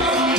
Whoa!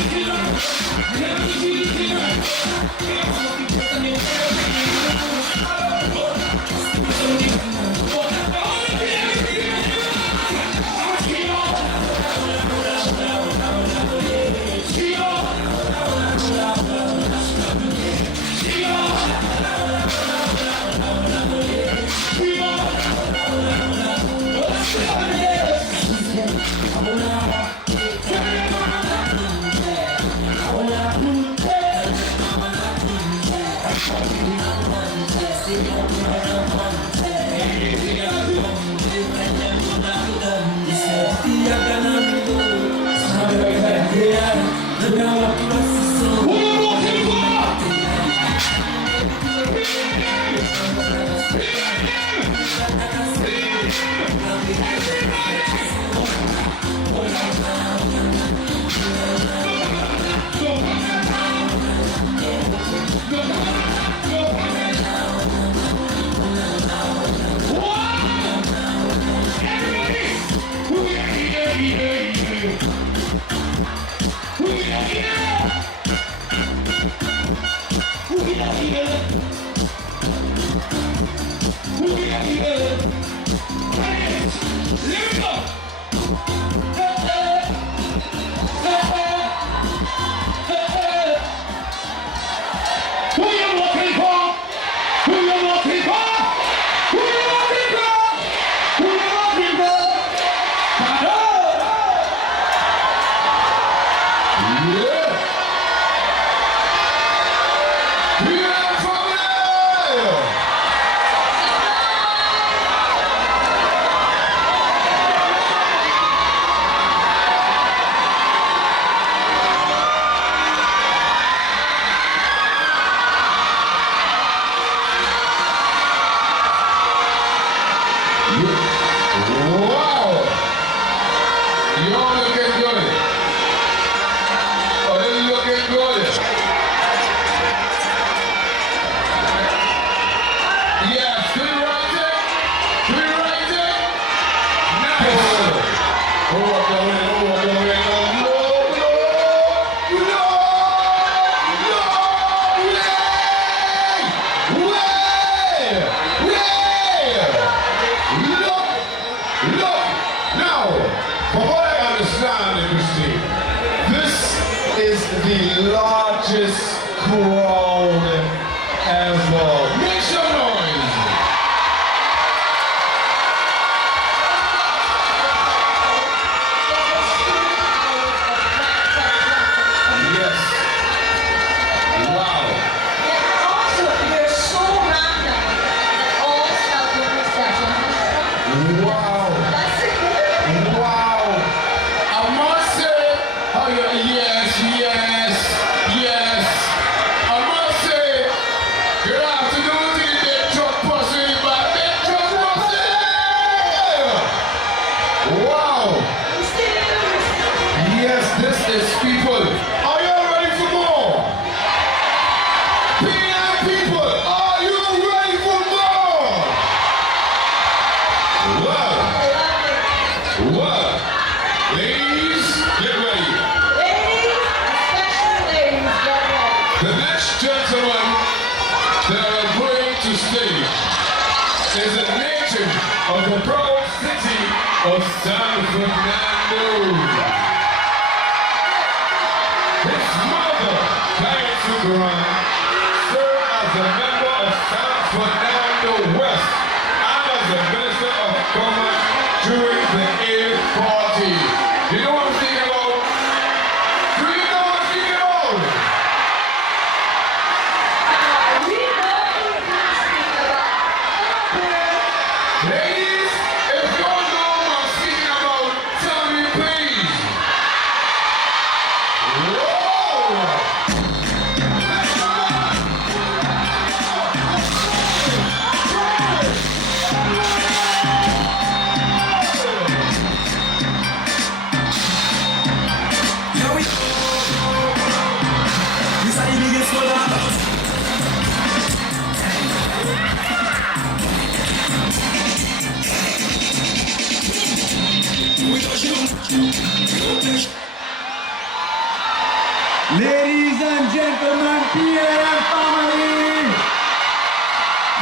Ladies and gentlemen, PAM family,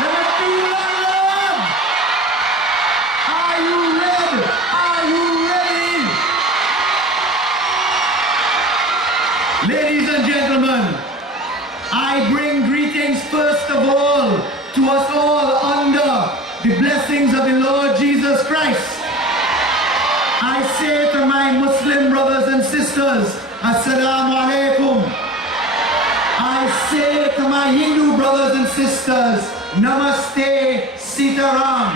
let me feel that love. Are you ready? Are you ready? Ladies and gentlemen, I bring greetings first of all to us all under the blessings of the Lord Jesus Christ. I say to my Muslim brothers and sisters, Assalamu alaikum. I say to my Hindu brothers and sisters, Namaste Sitaram.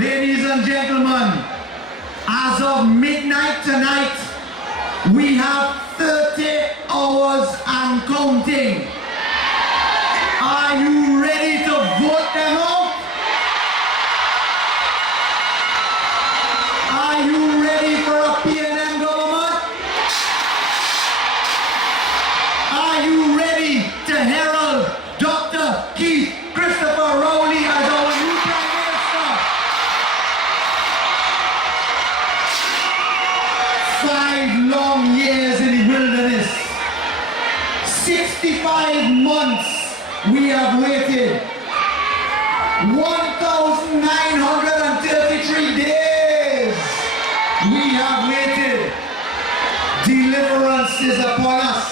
Ladies and gentlemen, as of midnight tonight, we have 30 hours and counting. Are you ready to vote them out? Are you ready for a PNM government? Are you ready to herald Dr. Keith Christopher Rowley as our new Prime Minister? 5 long years in the wilderness. 65 months we have waited. 1,933 days we have waited. Deliverance is upon us.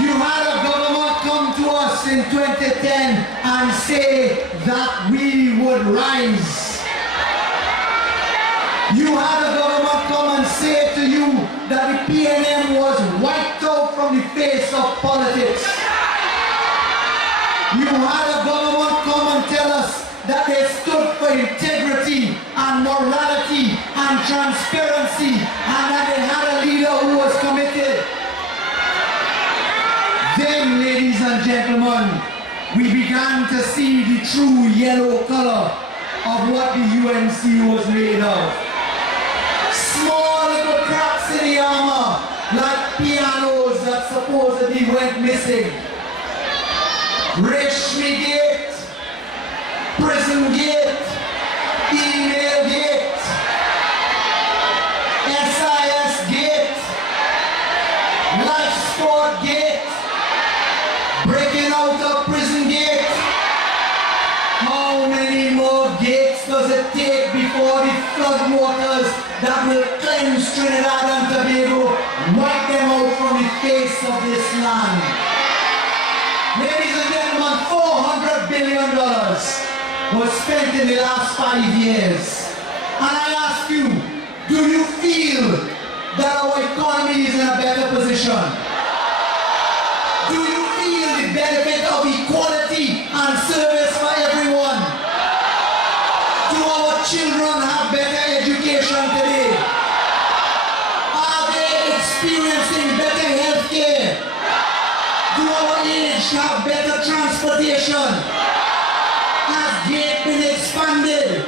You had a government come to us in 2010 and say that we would rise. You had a government come and say to you that the PNM was wiped out from the face of politics. You had a government come and tell us that they stood for integrity and morality and transparency and that they had a leader who was committed. Then, ladies and gentlemen, we began to see the true yellow color of what the UNC was made of. Small little cracks in the armor, like pianos that supposedly went missing. Reshmi Gate, Prison Gate, Email Gate, SIS Gate, Life Sport Gate, breaking out of Prison Gate. How many more gates does it take before the flood waters that will cleanse Trinidad and Tobago wipe them out from the face of this land? Ladies and gentlemen, $400 billion was spent in the last 5 years. And I ask you, do you feel that our economy is in a better position? Do you feel the benefit of equality and service for everyone? Do our children have better education today? Are they experiencing better health care? Do our aged have better transportation? Has gate been expanded?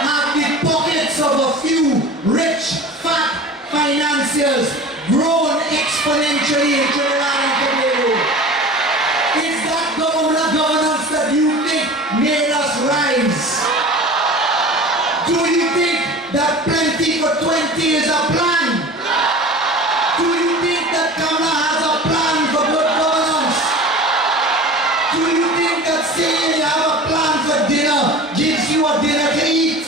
Have the pockets of a few rich, fat financiers grown exponentially in Trinidad and Tobago? Is that governance that you think made us rise? Do you think that Plenty for 20 is a plan? Do you think that Kamala has a plan for good governance? Do you think that saying you have a plan for dinner gives you a dinner to eat?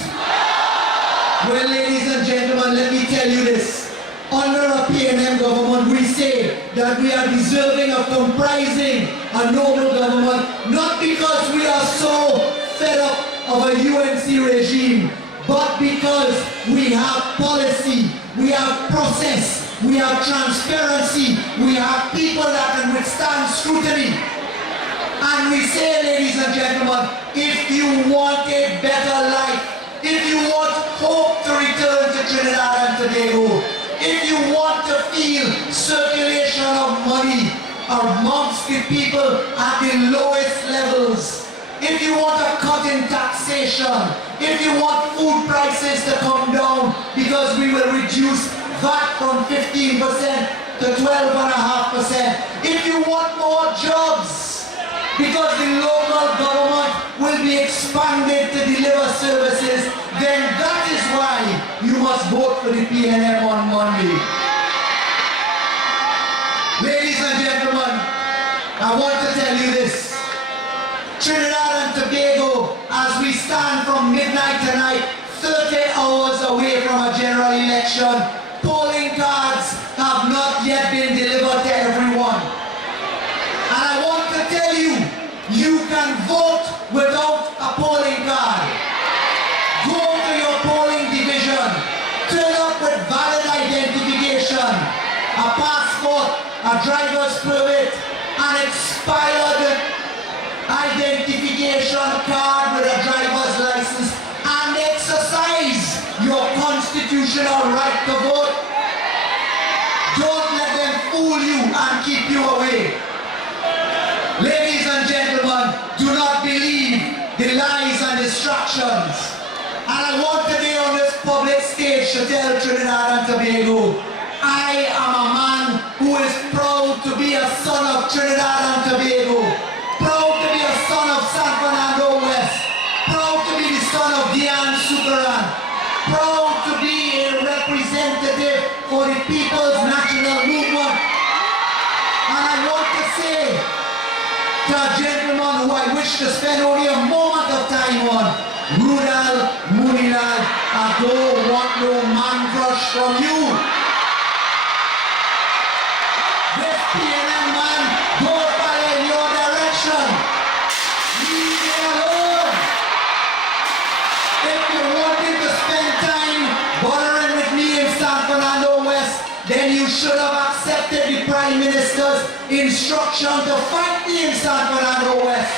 Well, ladies and gentlemen, let me tell you this. Under a PNM government, we say that we are deserving of comprising a noble government, not because we are so fed up of a UNC regime, but because we have policy, we have process, we have transparency, we have people that can withstand scrutiny. And we say, ladies and gentlemen, if you want a better life, if you want hope to return to Trinidad and Tobago, if you want to feel circulation of money amongst the people at the lowest levels, if you want a cut in taxation, if you want food prices to come down because we will reduce VAT from 15% to 12.5%, if you want more jobs because the local government will be expanded to deliver services, then that is why you must vote for the PNM on Monday. Trinidad and Tobago, as we stand from midnight tonight, 30 hours away from a general election, polling cards have not yet been delivered to everyone. And I want to tell you, you can vote without a polling card. Go to your polling division, turn up with valid identification, a passport, a driver's permit, an expired identification card with a driver's license, and exercise your constitutional right to vote. Don't let them fool you and keep you away. Ladies and gentlemen, do not believe the lies and distractions. And I want today on this public stage to tell Trinidad and Tobago, I am a man who is proud to be a son of Trinidad and Tobago, proud to be a son of San Fernando West, proud to be the son of Diane Sukaran, proud to be a representative for the People's National Movement. And I want to say to a gentleman who I wish to spend only a moment of time on, Rudal Munilal, I don't want no man crush from you. This PNM man, don't follow in your direction. Leave me alone. If you wanted to spend time bothering with me in San Fernando West, then you should have accepted the Prime Minister's instruction to fight me in San Fernando West.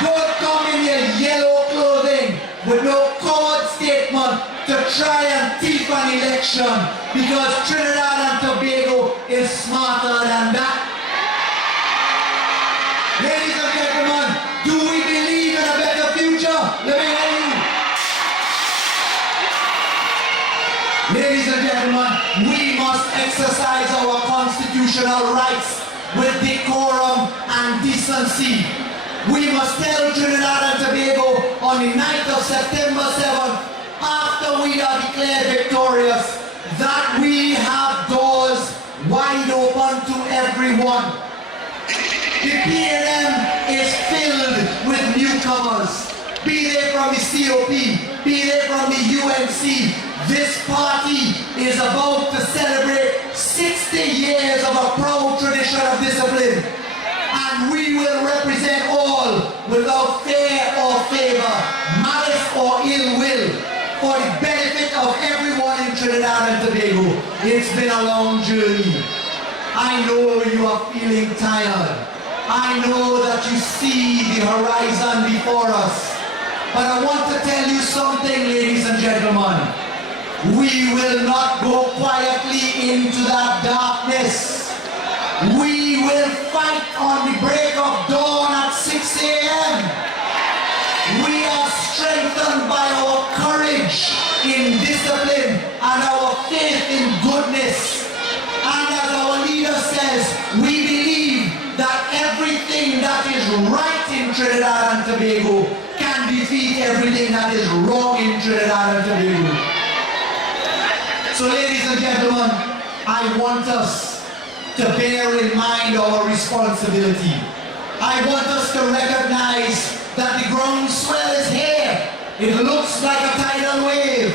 Don't come in your yellow clothing with no coward statement to try and thief an election, because Trinidad and Tobago is smarter than that. Ladies and gentlemen, do we believe in a better future? Let me hear you. Ladies and gentlemen, we must exercise our constitutional rights with decorum and decency. We must tell Trinidad and Tobago on the night of September 7th, after we are declared victorious, that we have doors wide open to everyone. The PNM is filled with newcomers, be they from the COP, be they from the UNC. This party is about to celebrate 60 years of a proud tradition of discipline. And we will represent all without fear or favor, malice or ill will, for the benefit of everyone in Trinidad and Tobago. It's been a long journey. I know you are feeling tired. I know that you see the horizon before us. But I want to tell you something, ladies and gentlemen. We will not go quietly into that darkness. We will fight on the break of dawn at 6 a.m. We are strengthened by our courage in discipline and our faith in goodness. And as our leader says, we believe that everything that is right in Trinidad and Tobago can defeat everything that is wrong in Trinidad and Tobago. So ladies and gentlemen, I want us to bear in mind our responsibility. I want us to recognize that the groundswell is here. It looks like a tidal wave,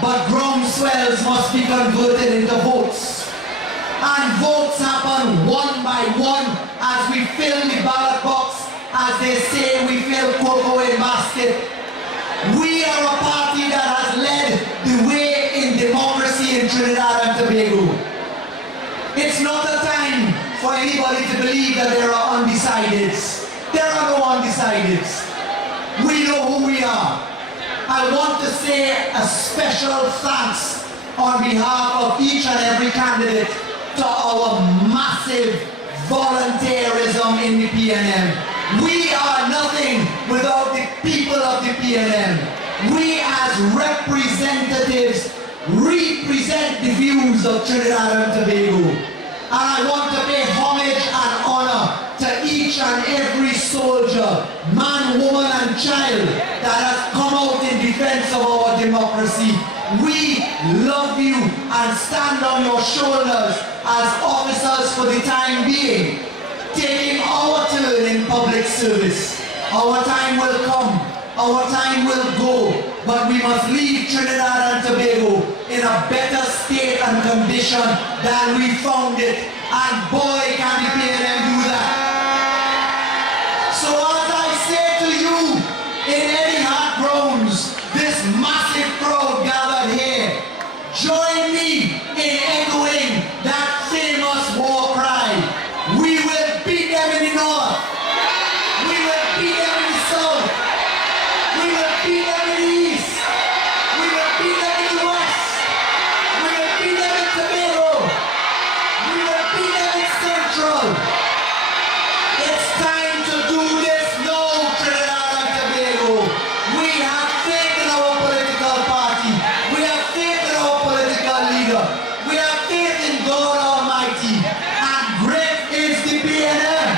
but groundswells must be converted into votes. And votes happen one by one as we fill the ballot box, as they say we fill cocoa in basket. We are a party that has led the way in democracy in Trinidad and Tobago. It's not a time for anybody to believe that there are undecideds. There are no undecideds. We know who we are. I want to say a special thanks on behalf of each and every candidate to our massive volunteerism in the PNM. We are nothing without the people of the PNM. We as representatives represent the views of Trinidad and Tobago. And I want to pay homage and honor to each and every soldier, man, woman and child that has come out in defense of our democracy. We love you and stand on your shoulders as officers for the time being. taking our turn in public service. Our time will come, our time will go, but we must leave Trinidad and Tobago in a better state and condition than we found it. And boy, can the PNM do that. So as I say to you, in any hot grounds, this massive crowd gathered here, join me in echoing that famous war cry. We will beat them in the north. We will beat them in the south. We will beat them in the east. We will beat them in the west. We will beat them in Tobago. We will beat them in Central. It's time to do this now, Trinidad and Tobago. We have faith in our political party. We have faith in our political leader. We have faith in God Almighty. And great is the PNM.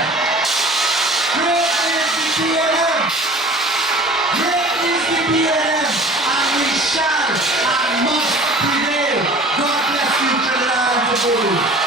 Great is the PNM. Great is the PNM. And we shall and must prevail. God bless you, Trinidad and Tobago.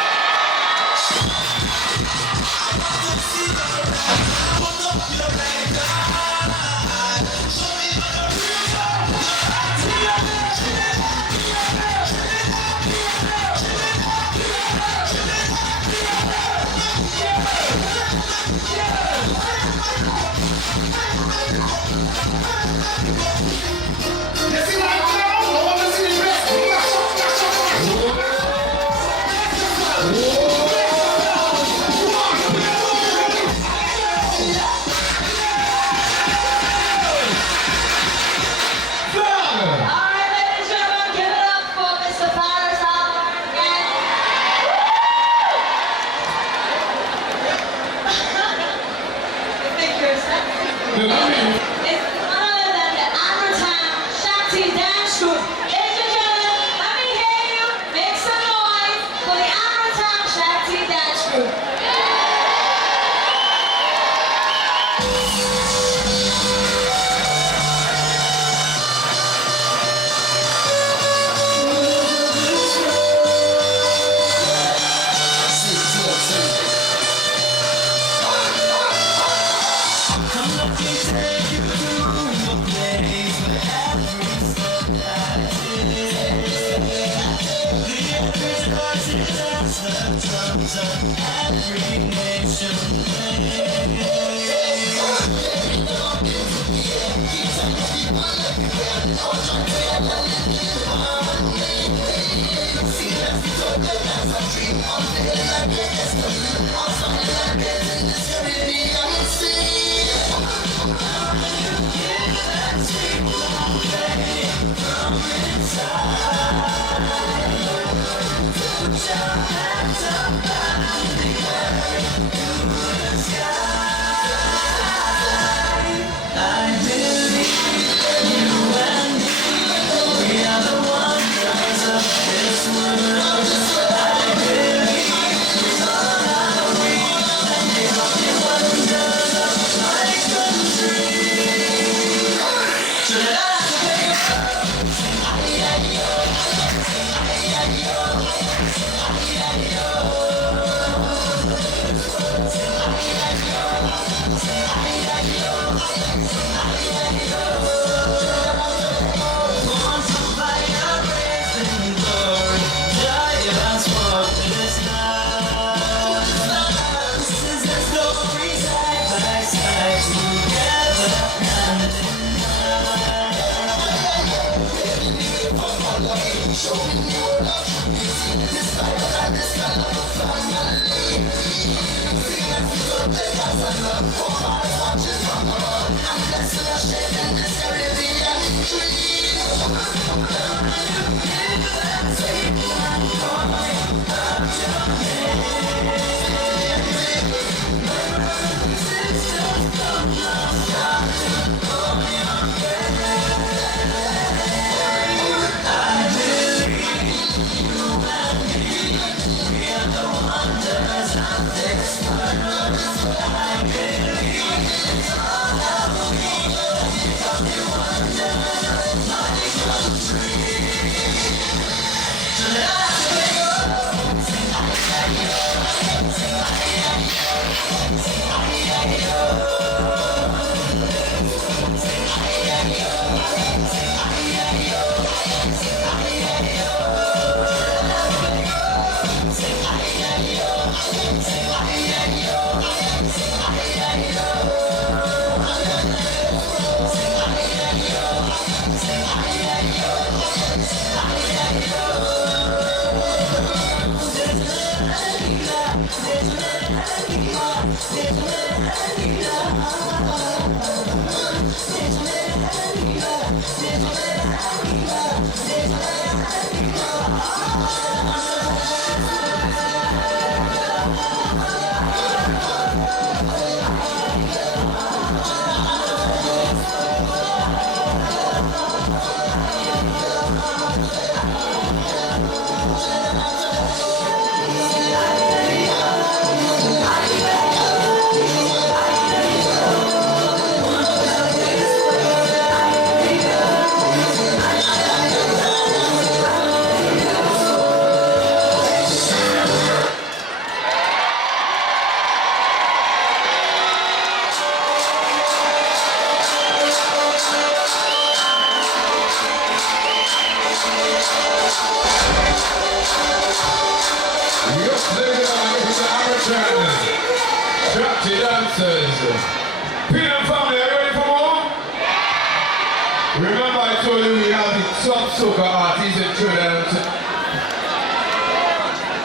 Remember I told you we have the top soca artists in Trinidad.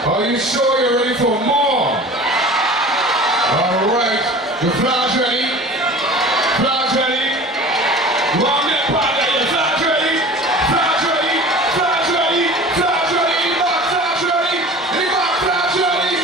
Are you sure you're ready for more? Alright, your flags ready? Flags ready? Round that part of your flags ready? Flags ready? Flags ready? Flags ready? In the back, flags ready? In the back, flags ready?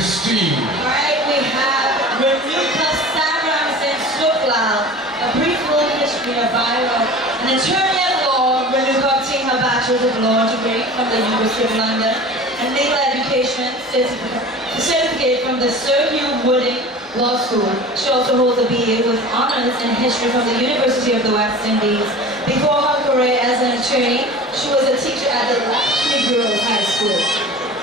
Alright, we have Renuka Sagrams and Suklal, a brief little history of Byron. An attorney at law, Renuka obtained her Bachelor's of Law degree from the University of London and legal education certificate from the Sir Hugh Wooding Law School. She also holds a BA with honors in history from the University of the West Indies. Before her career as an attorney, she was a teacher at the Laxmi Girls High School.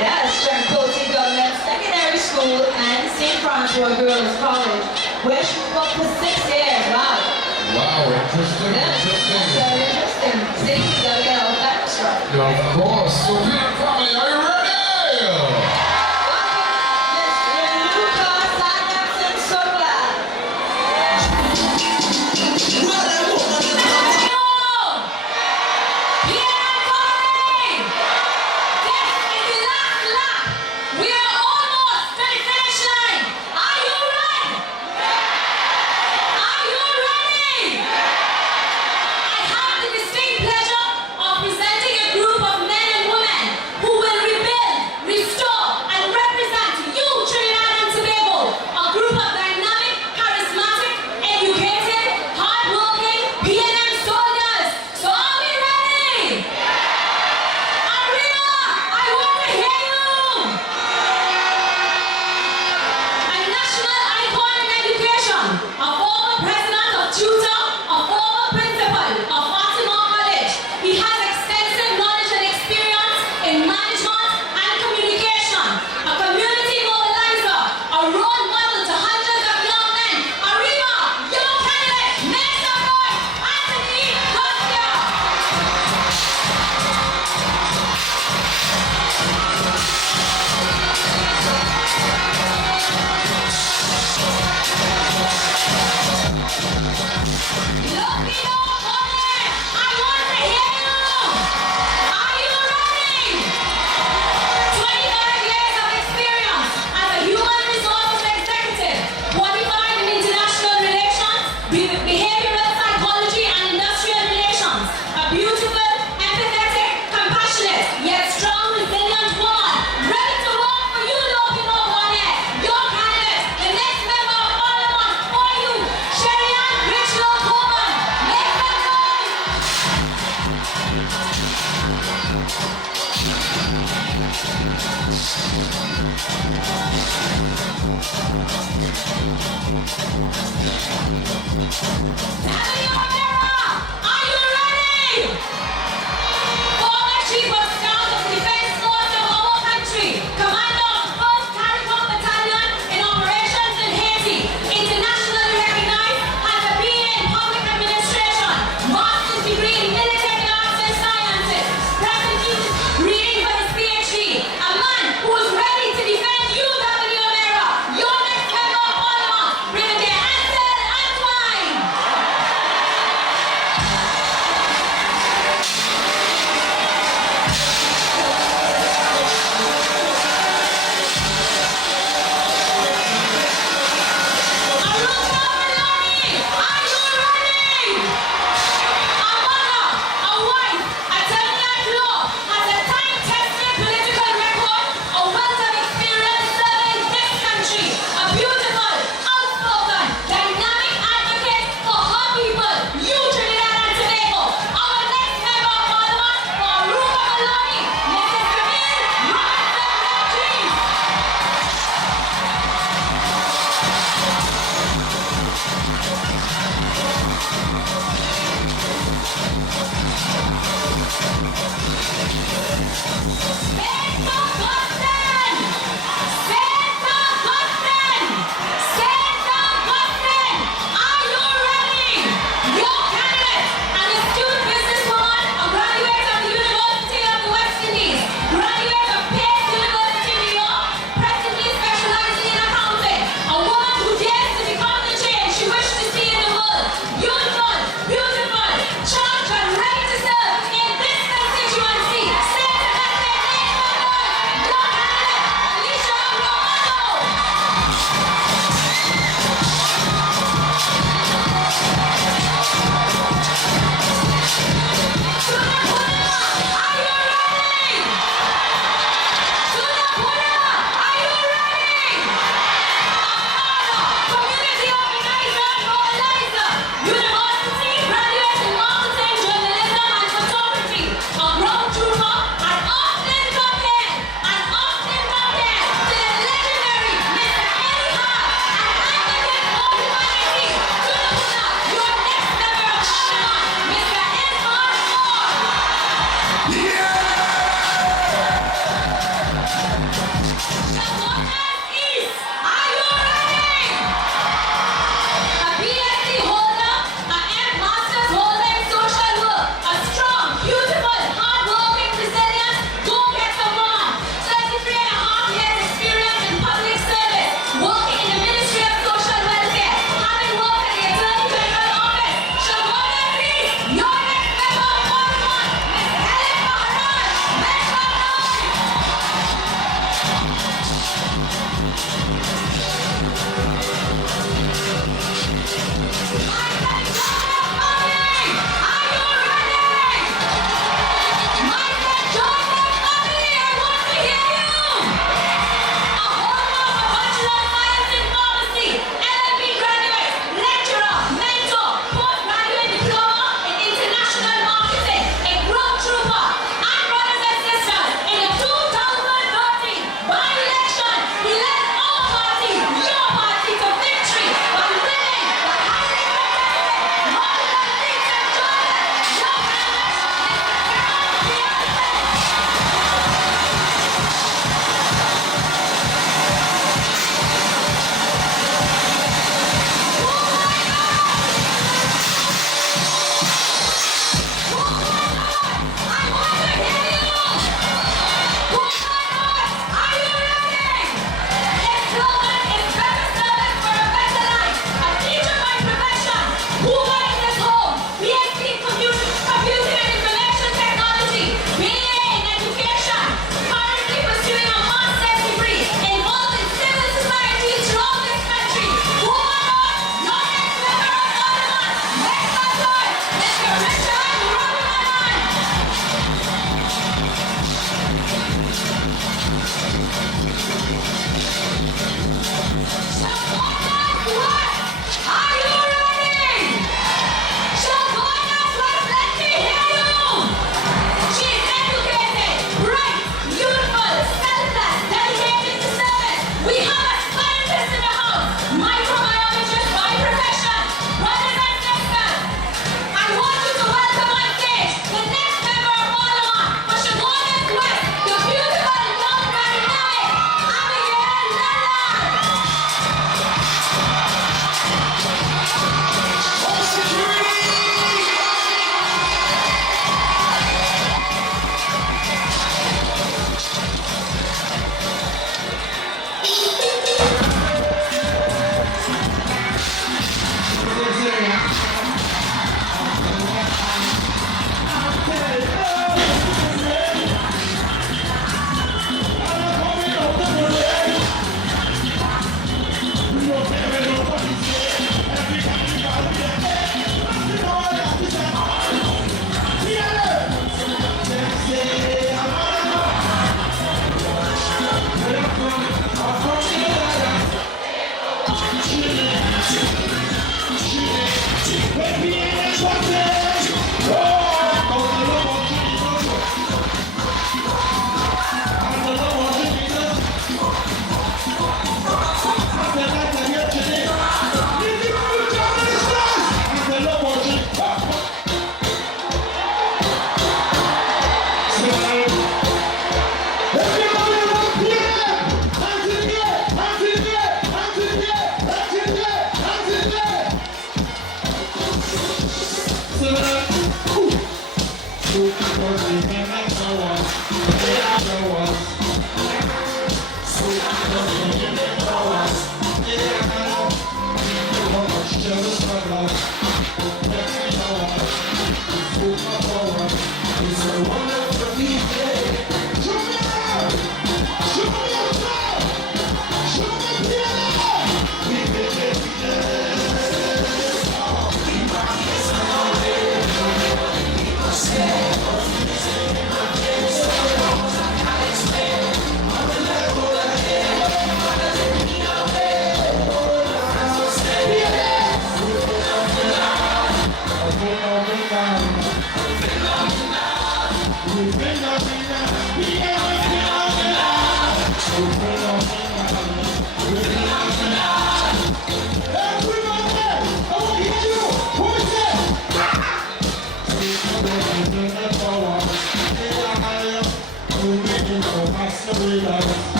Yes, Tranquility Government Secondary School and St. Francois Girls College, where she worked for 6 years. Wow. Wow, interesting, Yeah, interesting. very interesting. See, you gotta get all facts right. Yeah, of course. So, Clifton family, are you ready? Welcome, Miss Renuka Sagrams and Suklal.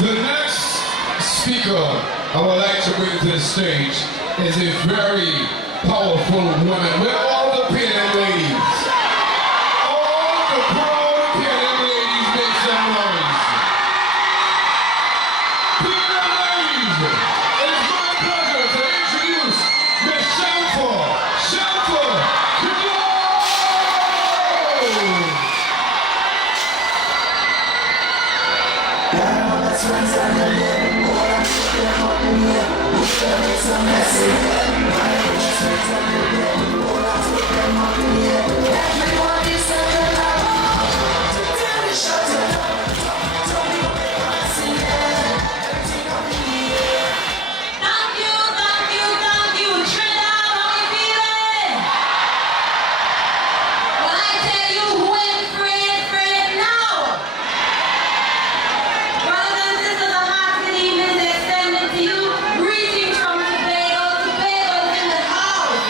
The next speaker I would like to bring to the stage is a very powerful woman with all the PNM ladies. All the proud PNM ladies make some noise. PNM ladies, it's my pleasure to introduce Miss Shamfor. Shamfor, Thank you, Trinidad, how you feeling? Well, I tell you who ain't afraid now. Brothers and sisters, a hearty evening is extended to you. Greetings from Tobago. Tobago's in the house.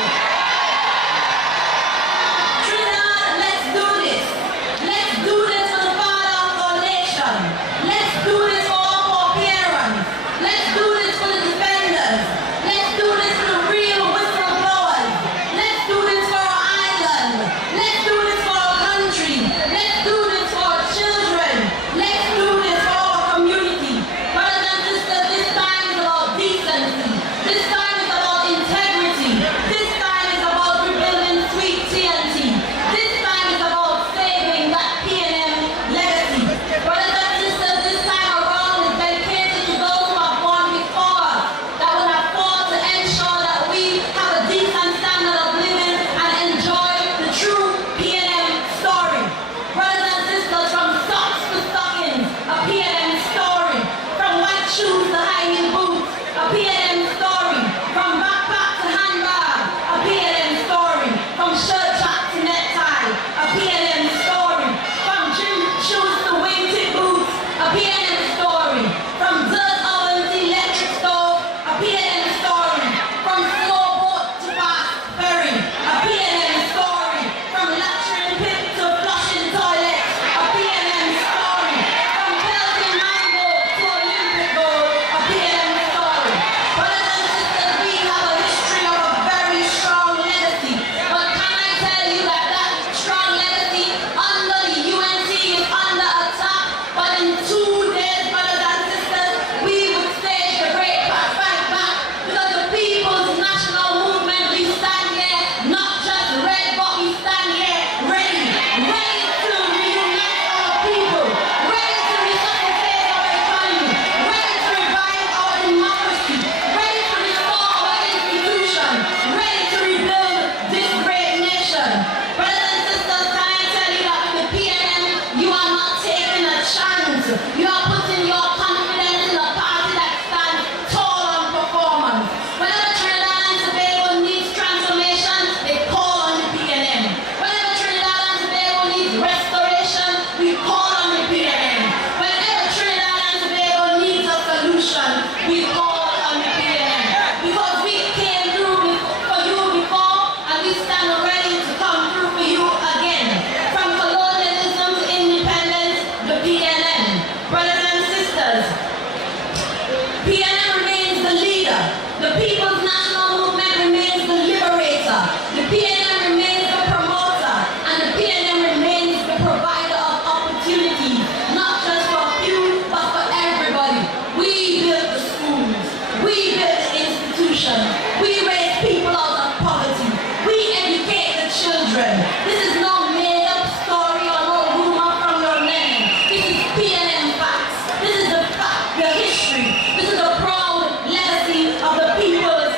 The People's National Movement remains the liberator. The PNM remains the promoter. And the PNM remains the provider of opportunities, not just for a few, but for everybody. We built the schools. We built the institutions. We raise people out of poverty. We educate the children. This is no made-up story or no rumor from your land. This is PNM facts. This is the fact, the history. This is the proud legacy of the people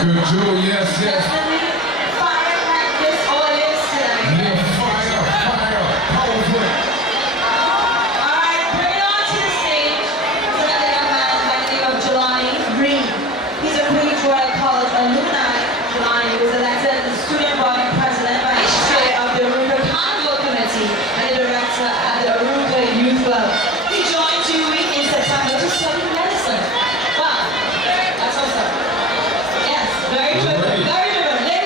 Good Joe, yes, yes. Definitely fire like this audience tonight. Yeah, fire, powerful. Alright, bring it on to the stage. Presenting a man by the name of Jelani Green. He's a Queen's Royal College alumni. Jelani was elected as the student body president by the chair of the Aruba Carnival Committee and the director at the Aruba Youth Club. He joined UWE in September to study medicine. Wow, that's awesome. Yes, very driven, very driven.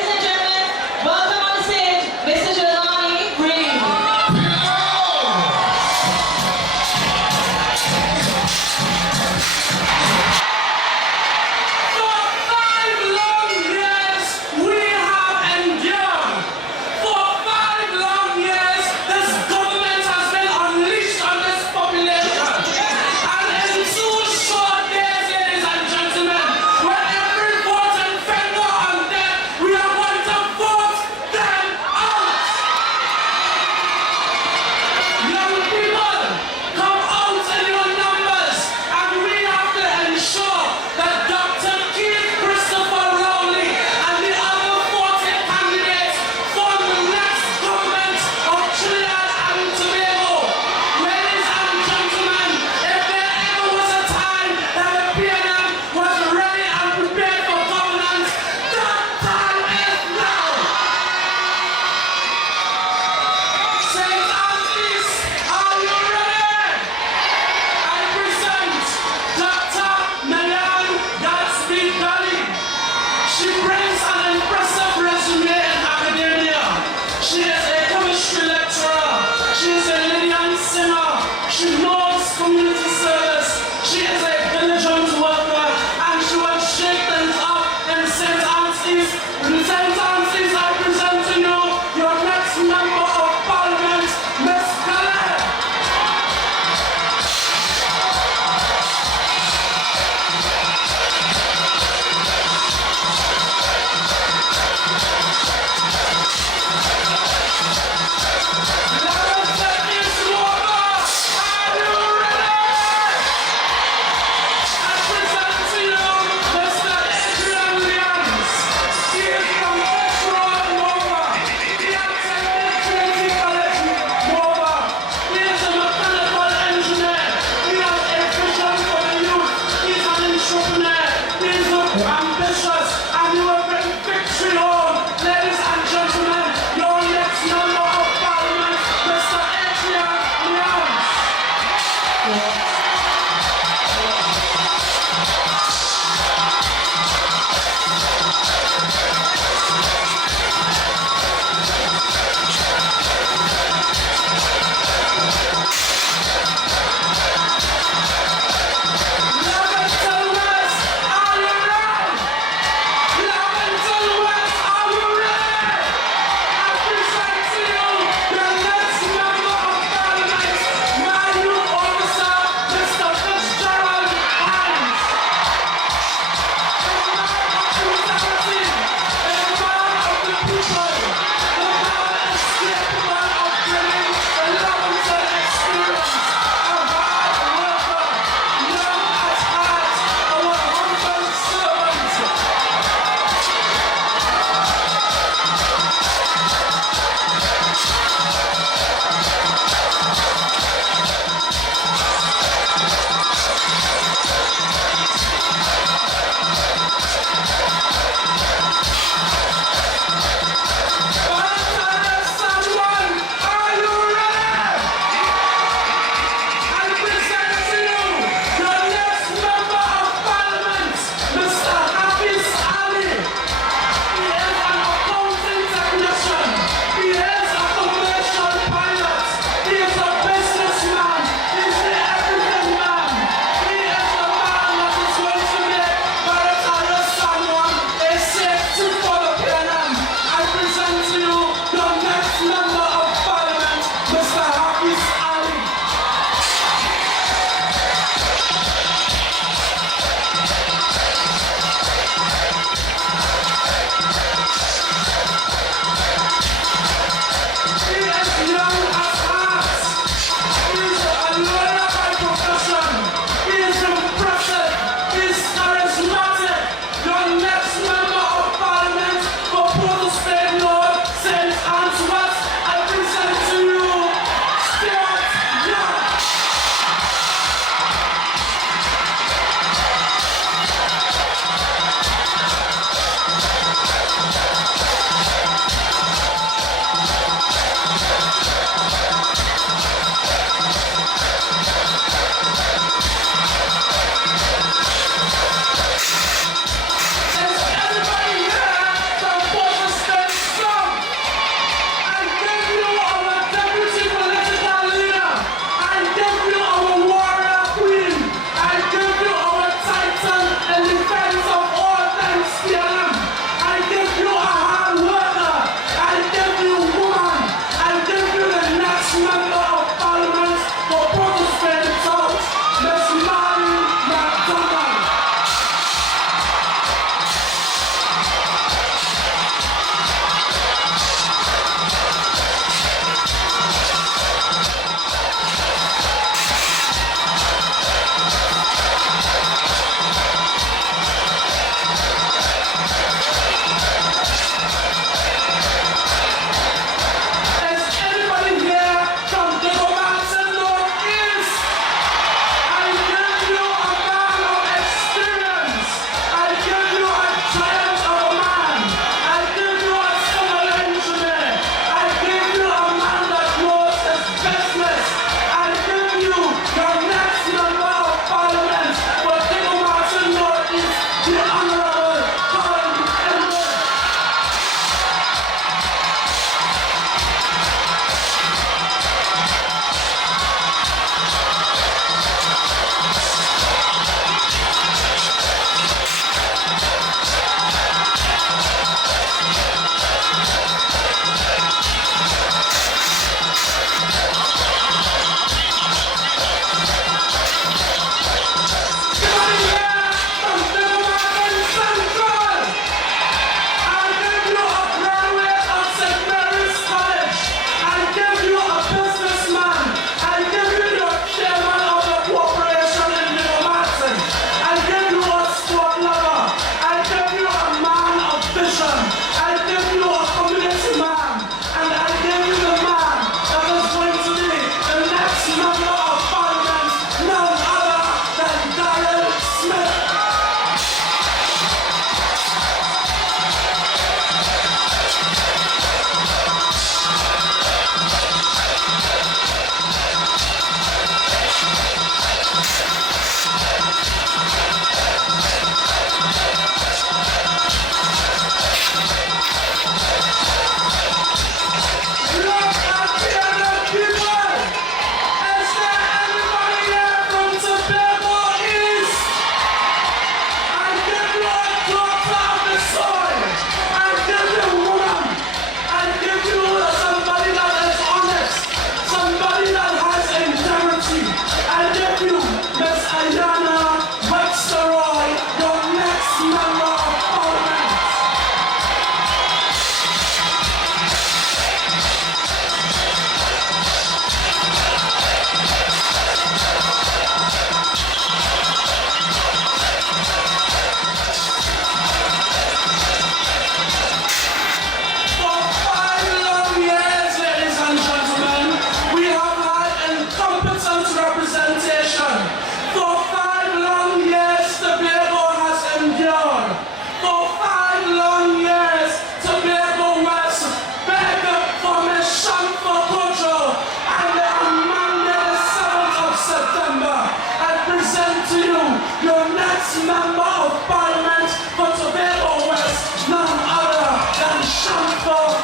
first member of Parliament for Tobago West, none other than Tobago.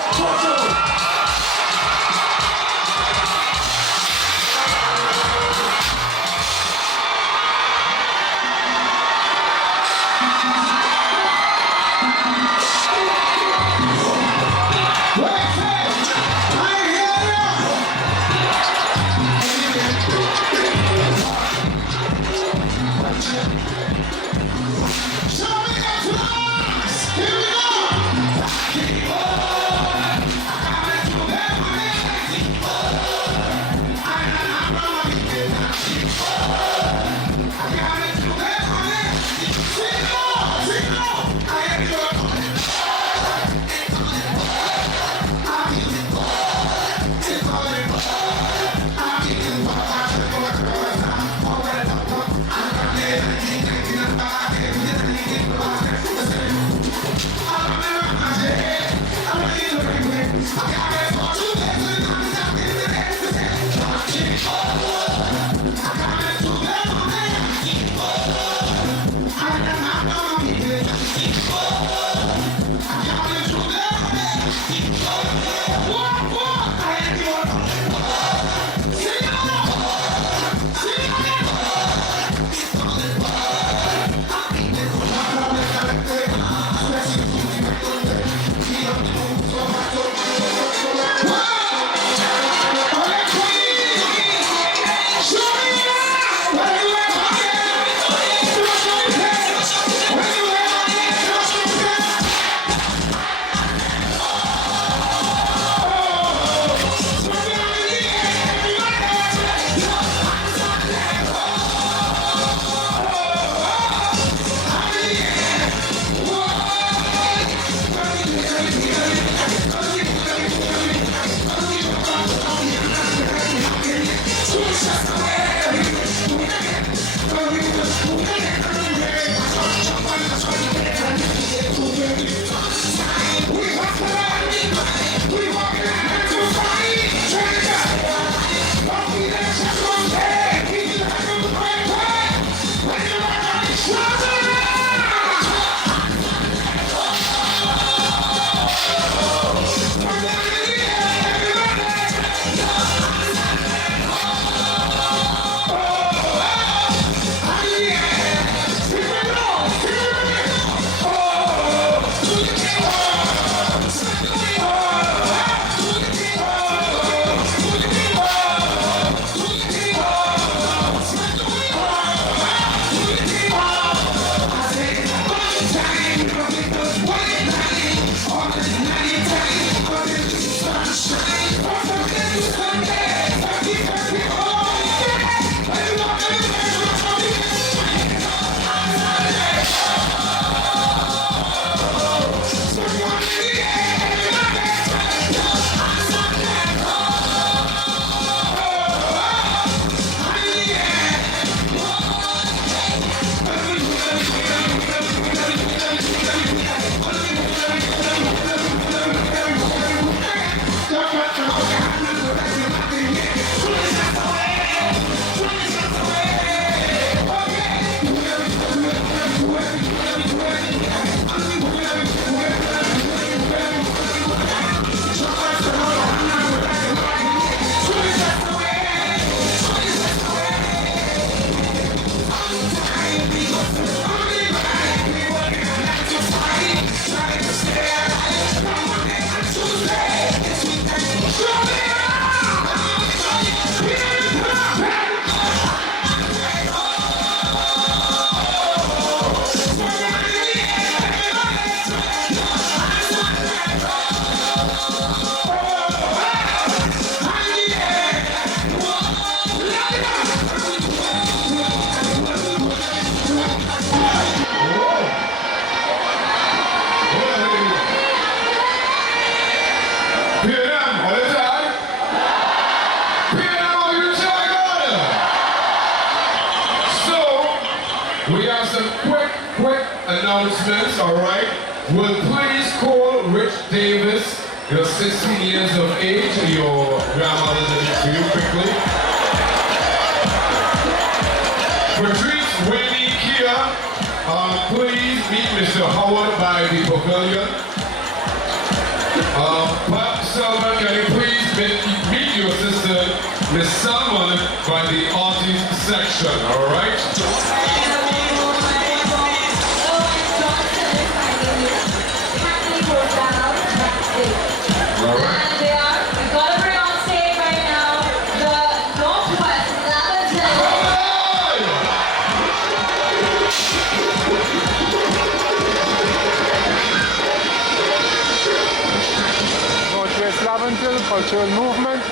Announcements, all right? Will please call Rich Davis, you're 16 years of age, your grandmother's age for you quickly. Patrice Winnie Kia, Please meet Mr. Howard by the pavilion. Pat Selman, can you please meet your sister, Miss Salmon, by the artist section, all right? All right. And we got to bring on stage right now the Northwest Lavender. Northwest Lavender Cultural Movement.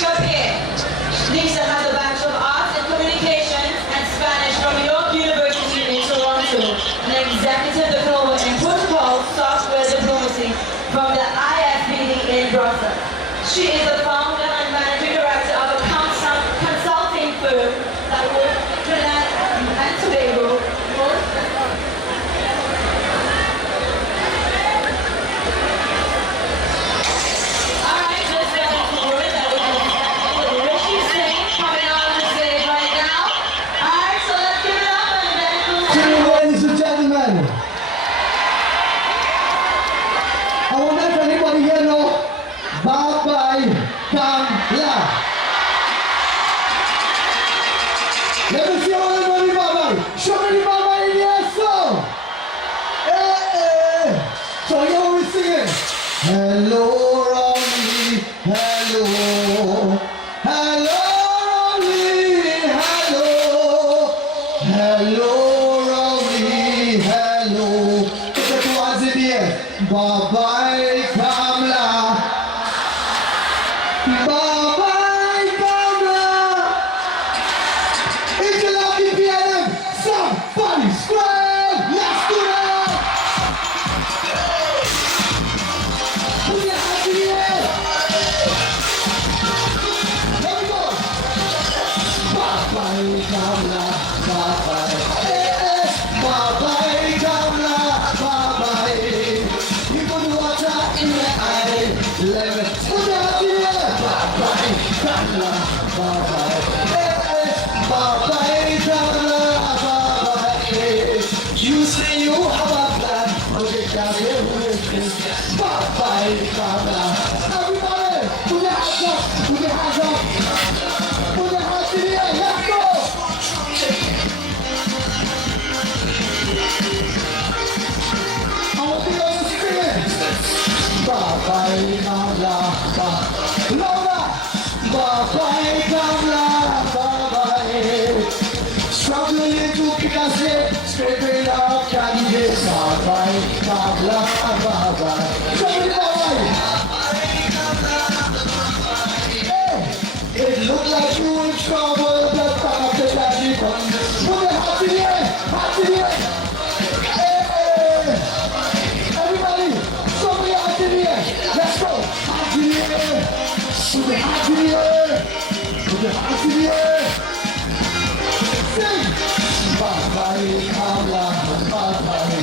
Shapir. Lisa has a Bachelor of Arts in Communications and Spanish from York University in Toronto, an Executive Diploma in Protocol Software Diplomacy from the IFBD in Brussels. She is the founder and managing director of a consulting firm that works in Trinidad and Tobago. Alright, let's get forward. That was Rishi Singh coming on the stage right now. Alright, so let's give it up and then Ladies and gentlemen, I wonder if anybody here know Bye-bye Kamla. Let me see all everybody bye-bye. Show me the bye-bye in here, so. So here we singing. Hello, Ronnie. Hello. Hello, Ronnie. Hello. Hello, Ronnie. Hello. Put the two hands in the air. Bye-bye Kamla. Bye-bye Kamla. It's a lucky piano. Somebody scream. Let's do it. Put your hands in the air. Let me go. Bye-bye Kamla. Bye-bye. Bye-bye Kamla. Bye-bye. You put the water in your eye. Let me put your hands in the air. Bye-bye Kamla. Bye-bye. Bye-bye Kamla. Bye-bye. You say you have a plan, but you can't live with this. Bye-bye Kamla. Everybody, put your hands up. Put your hands up. Put your hands in the air. Let's go. I want to hear you singing. Bye-bye Kamla. Louder. Bye-bye Kamla. Bye-bye. Struggling to pick a slip, scraping out candidates. Bye-bye Kamla. Bye-bye. Somebody bye-bye. Hey, it looked like you were in trouble, but back to that you come. Put your hands in the air. Hands in the air. Hey, everybody, somebody hands in the air. Let's go. Hands in the air. Put your hands in the air. Put your hands in the air. Sing. Bye-bye Kamla. Bye-bye.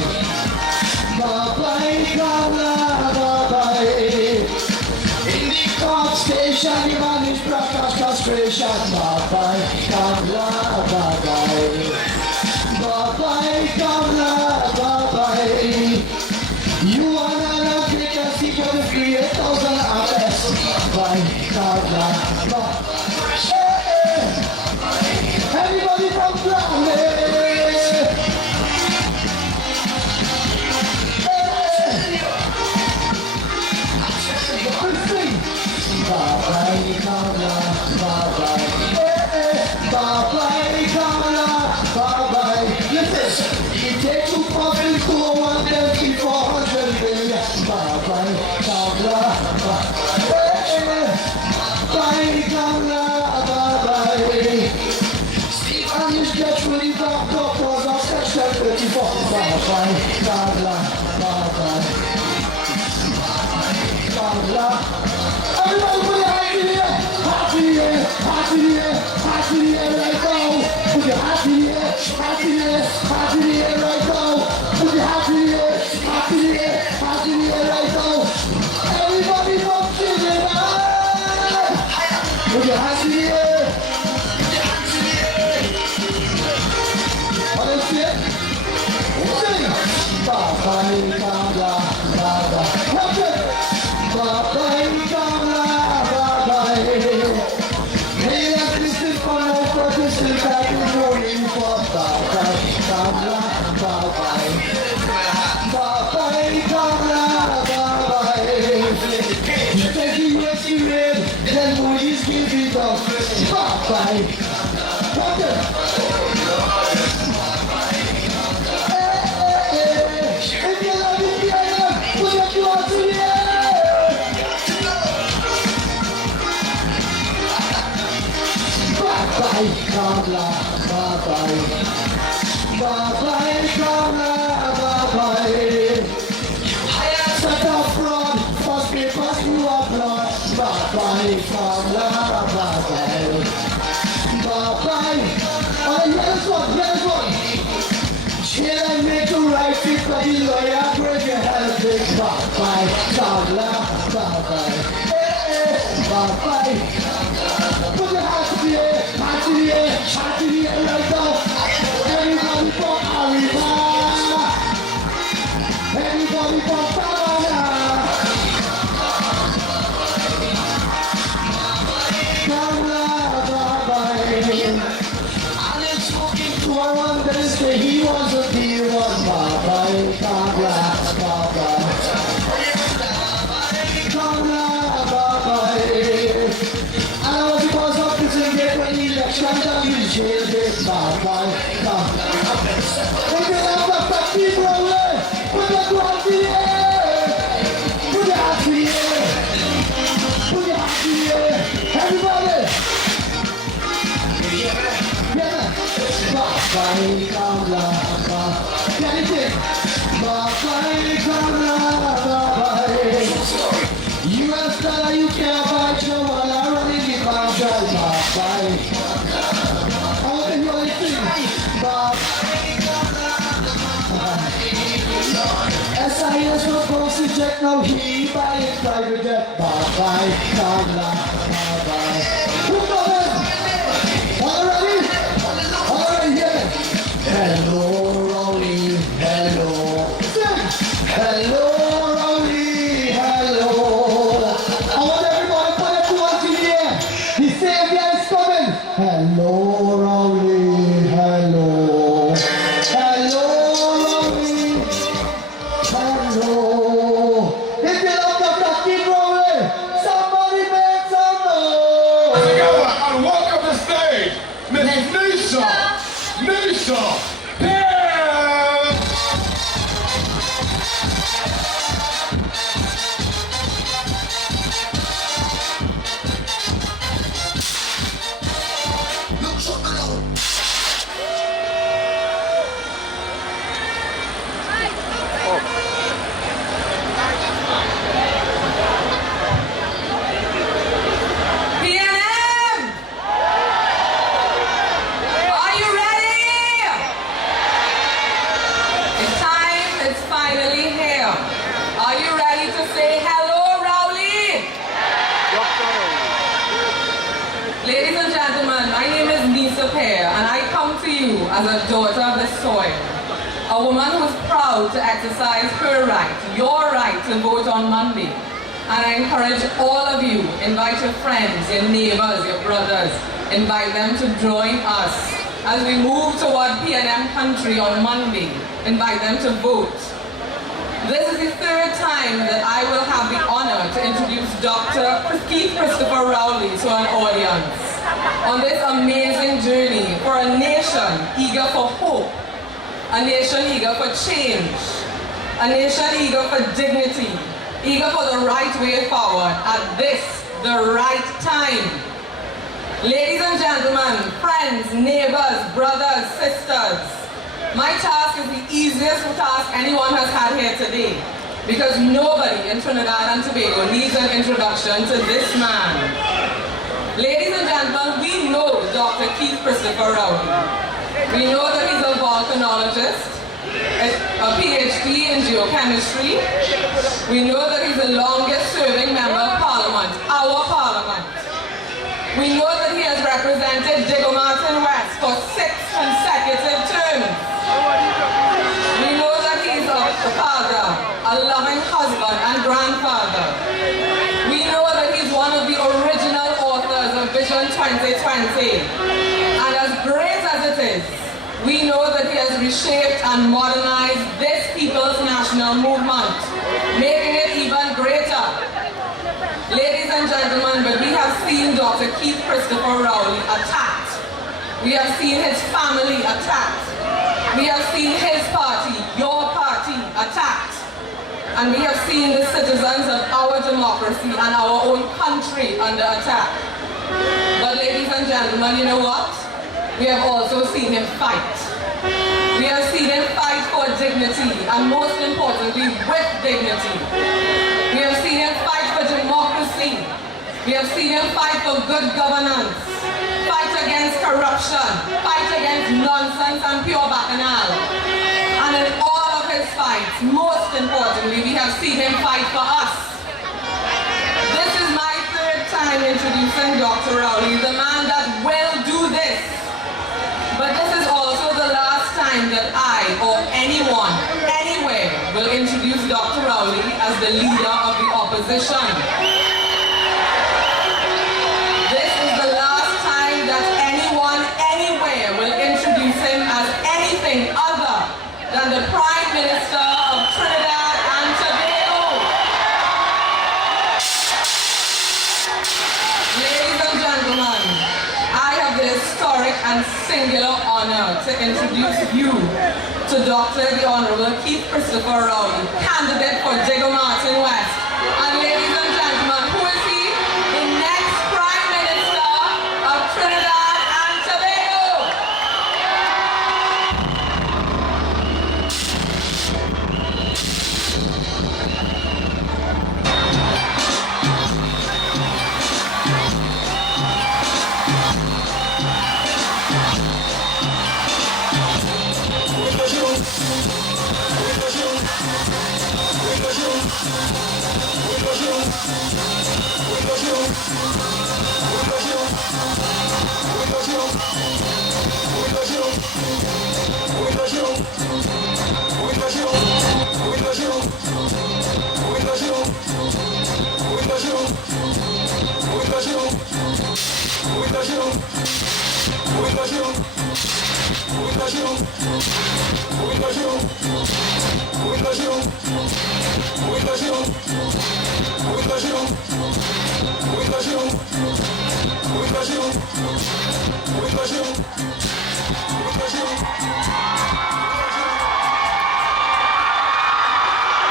Bye-bye Kamla. Bye-bye. In the court station, the man is broadcast frustration. Bye-bye Kamla. Bye-bye. Bye-bye Kamla. Bye-bye. You are not a cricket seeker to create 1,000 artists. Bye-bye Kamla. Hey, everybody from Bramley. Bye-bye Kamla. Bye-bye. Bye-bye Kamla. Bye-bye. Listen, it takes two puffins to a 1,400 million. Bye-bye Kamla. Bye Kamla. Bye-bye. And you get really back up was a section 34. Bye-bye Kamla. Bye-bye. Kamla. Everybody put your hands in the air. Hands in the air. Hands in the air. Hands in the air right now. Put your hands in the air. Hands in the air. Hands in the air right now. Put your hands in the air. Hands in the air. Hands in the air right now. Everybody from Trinidad. Put your hands in the air. What is it? Sing. Bye-bye Kamla. Bye-bye. What's it? Bye-bye Kamla. Bye-bye. Hey, that's Clifton for no purpose. It's back in morning for bye-bye Kamla. Bye-bye. Bye-bye Kamla. Bye-bye. You take it yes you read, then police give it up. Bye-bye. What's it? If you love it, piano, put your two hands in the air. Kamla, bye-bye. Bye-bye, Kamla, bye-bye. Set up front, pass me applaud. Bye-bye, Kamla, bye-bye. Bye-bye. Oh, here's one. Here I make a right fit for the lawyer, break your head, big bye-bye, Kamla, bye-bye. Hey, bye-bye. Put your hands in the air, hands in the air, hands in the air right now. Everybody from Arriba. Everybody from Tobago. Kamla, bye-bye. I wanted to say he was a dear one, bye-bye, Kamla, bye-bye. Kamla, bye-bye. And I was because of prison gate when the election done you jail gate, bye-bye, Kamla. Put your hands up, keep rolling. Put your hands in the air. Put your hands in the air. Put your hands in the air. Everybody. Bye-bye, Kamla, bye-bye. Anything? Bye-bye, Kamla, bye-bye. US dollar, you can't buy trouble. I run in the bank, bye-bye. I want to hear anything. Bye-bye. SIS was supposed to check now. He buying private jet. Bye-bye, Kamla, bye-bye. Who's coming? All ready? Hello, Rolly, hello. Hello, Rolly, hello. I want everybody to put their hands in the air. The Savior is coming. Hello, Rolly, hello. Hello, Rolly, hello. If you love Dr. Keep rolling, somebody make some noise. Together and welcome to the stage, Miss Nisha. As a daughter of the soil, a woman who is proud to exercise her right, your right to vote on Monday. And I encourage all of you, invite your friends, your neighbors, your brothers, invite them to join us as we move toward PNM country on Monday. Invite them to vote. This is the third time that I will have the honor to introduce Dr. Keith Christopher Rowley to an audience on this amazing journey for a nation eager for hope, a nation eager for change, a nation eager for dignity, eager for the right way forward at this, the right time. Ladies and gentlemen, friends, neighbors, brothers, sisters, my task is the easiest task anyone has had here today, because nobody in Trinidad and Tobago needs an introduction to this man. Ladies and gentlemen, we know Dr. Keith Christopher Rowley. We know that he's a volcanologist, a PhD in geochemistry. We know that he's the longest serving member of Parliament, our Parliament. We know that he has represented Digomartin West for 6 consecutive terms. We know that he's a father, a loving husband and grandfather. We know that he's one of the original Vision 2020. And as great as it is, we know that he has reshaped and modernized this people's national movement, making it even greater. Ladies and gentlemen, but we have seen Dr. Keith Christopher Rowley attacked. We have seen his family attacked. We have seen his party, your party, attacked. And we have seen the citizens of our democracy and our own country under attack. But ladies and gentlemen, you know what? we have also seen him fight. We have seen him fight for dignity, and most importantly, with dignity. We have seen him fight for democracy. We have seen him fight for good governance, fight against corruption, fight against nonsense and pure bacchanal. And in all of his fights, most importantly, we have seen him fight for us. This is my third time introducing Dr. Rowley, the man that will do this. But this is also the last time that I or anyone, anywhere, will introduce Dr. Rowley as the leader of the opposition. This is the last time that anyone, anywhere, will introduce him as anything other than the Prime Minister of Trinidad and Tobago. Ladies and gentlemen, I have the historic and singular honor to introduce you to Dr. the Honorable Keith Christopher Rowley, candidate for Diego Martin West. And ladies and gentlemen, who is he? The next Prime Minister of Trinidad and Tobago.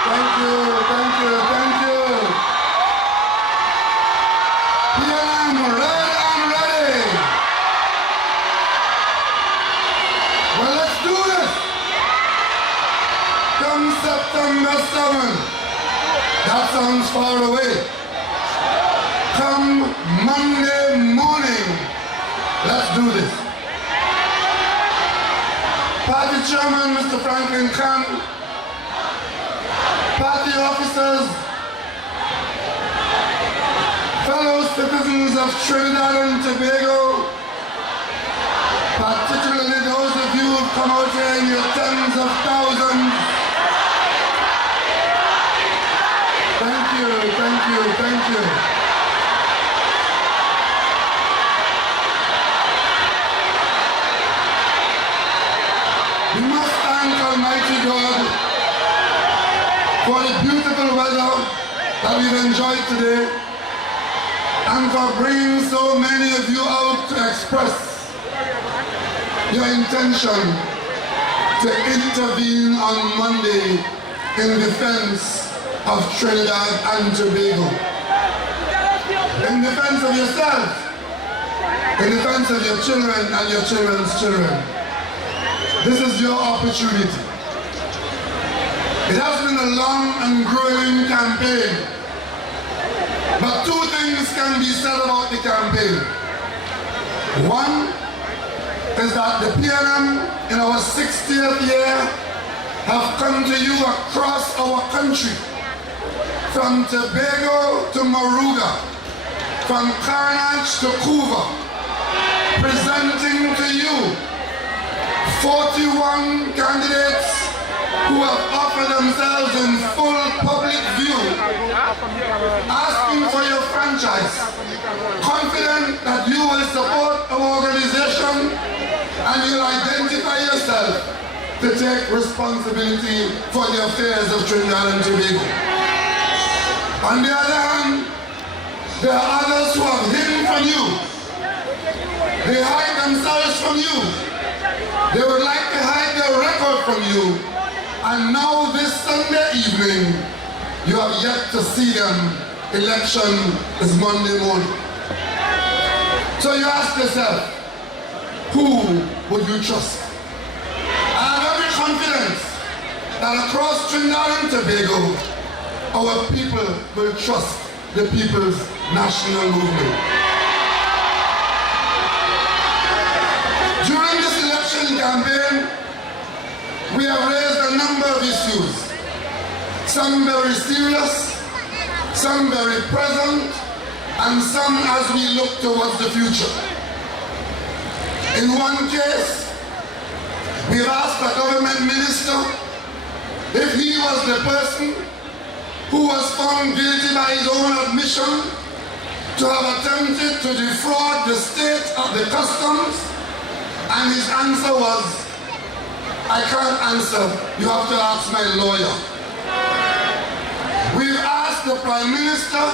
Thank you. PLM, red and ready. Well, let's do this. Come September 7th. That sounds far away. Come Monday morning. Let's do this. Party Chairman, Mr. Franklin Khan, party officers, fellow citizens of Trinidad and Tobago, particularly those of you who have come out here in your tens of thousands. Thank you. We must thank Almighty God for the beautiful weather that we've enjoyed today and for bringing so many of you out to express your intention to intervene on Monday in defense of Trinidad and Tobago. In defense of yourself, in defense of your children and your children's children. This is your opportunity. It has been a long and grueling campaign, but two things can be said about the campaign. One is that the PNM in our 60th year have come to you across our country, from Tobago to Moruga, from Carnage to Cuba, presenting to you 41 candidates who have offered themselves in full public view, asking for your franchise, confident that you will support our organization and you'll identify yourself to take responsibility for the affairs of Trinidad and Tobago. On the other hand, there are others who have hidden from you. They hide themselves from you. They would like to hide their record from you. And now this Sunday evening, you have yet to see them. Election is Monday morning. So you ask yourself, who would you trust? I have every confidence that across Trinidad and Tobago, our people will trust the People's National Movement. During this election campaign, we have raised a number of issues, some very serious, some very present, and some as we look towards the future. In one case, we have asked the government minister if he was the person who was found guilty by his own admission to have attempted to defraud the state of the customs, and his answer was, I can't answer, you have to ask my lawyer. We've asked the Prime Minister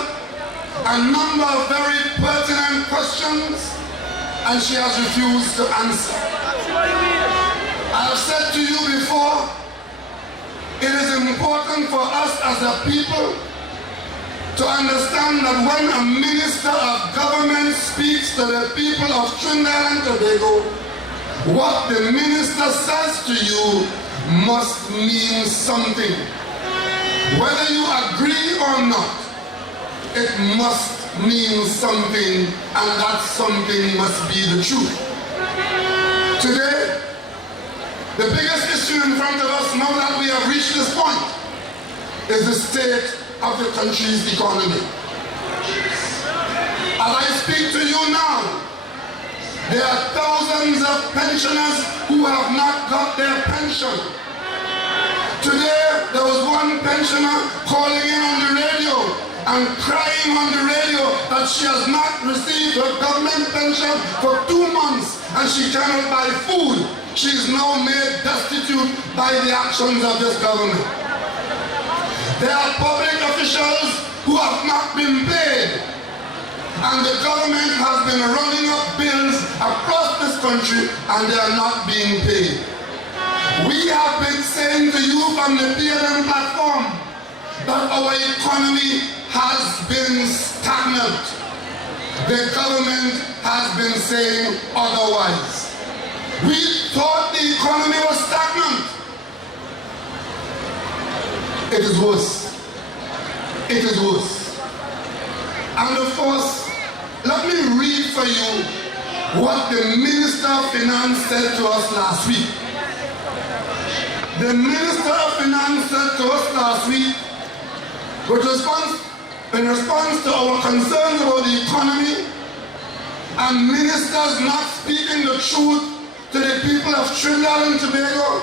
a number of very pertinent questions, and she has refused to answer. I have said to you before, it is important for us as a people to understand that when a minister of government speaks to the people of Trinidad and Tobago, what the minister says to you must mean something. Whether you agree or not, it must mean something, and that something must be the truth. Today, the biggest issue in front of us now that we have reached this point is the state of the country's economy. As I speak to you now, there are thousands of pensioners who have not got their pension. Today, there was one pensioner calling in on the radio and crying on the radio that she has not received her government pension for 2 months and she cannot buy food. She is now made destitute by the actions of this government. There are public officials who have not been paid, and the government has been running up bills across this country and they are not being paid. We have been saying to you from the PLM platform that our economy has been stagnant. The government has been saying otherwise. We thought the economy was stagnant. It is worse. It is worse. And of course, let me read for you what the Minister of Finance said to us last week. The Minister of Finance said to us last week, in response to our concerns about the economy and ministers not speaking the truth to the people of Trinidad and Tobago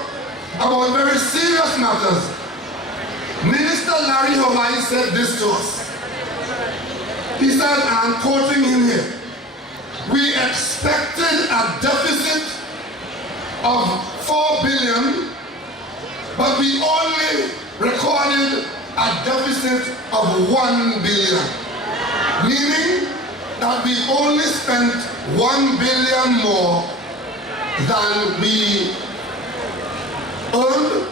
about very serious matters, Minister Larry Hawaii said this to us. He said, and I'm quoting him here, we expected a deficit of 4 billion, but we only recorded a deficit of 1 billion, meaning that we only spent 1 billion more than we earned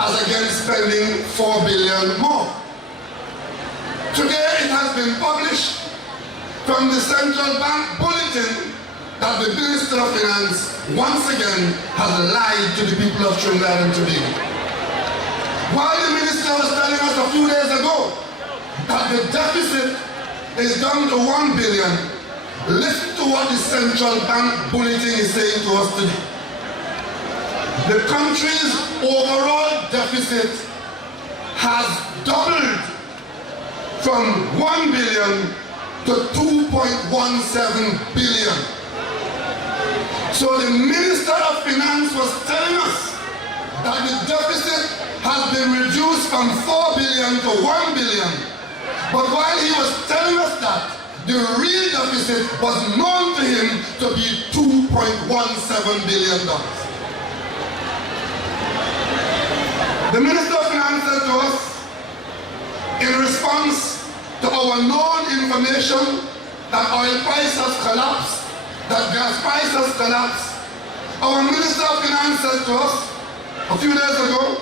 as against spending 4 billion more. Today it has been published from the Central Bank Bulletin that the Minister of Finance once again has lied to the people of Trinidad and Tobago. While the minister was telling us a few days ago that the deficit is down to 1 billion, listen to what the Central Bank Bulletin is saying to us today. The country's overall deficit has doubled from 1 billion to 2.17 billion. So the Minister of Finance was telling us that the deficit has been reduced from 4 billion to 1 billion. But while he was telling us that, the real deficit was known to him to be $2.17 billion. The Minister of Finance said to us, in response to our known information that oil price has collapsed, that gas price has collapsed, our Minister of Finance said to us a few days ago,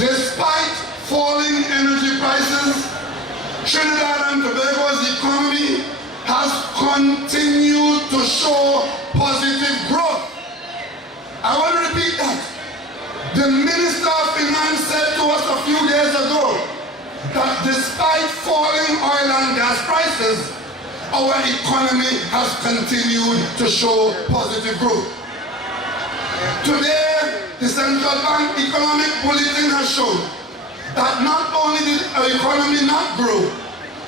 despite falling energy prices, Trinidad and Tobago's economy has has continued to show positive growth. I want to repeat that. The Minister of Finance said to us a few days ago that despite falling oil and gas prices, our economy has continued to show positive growth. Today, the Central Bank Economic Bulletin has shown that not only did our economy not grow,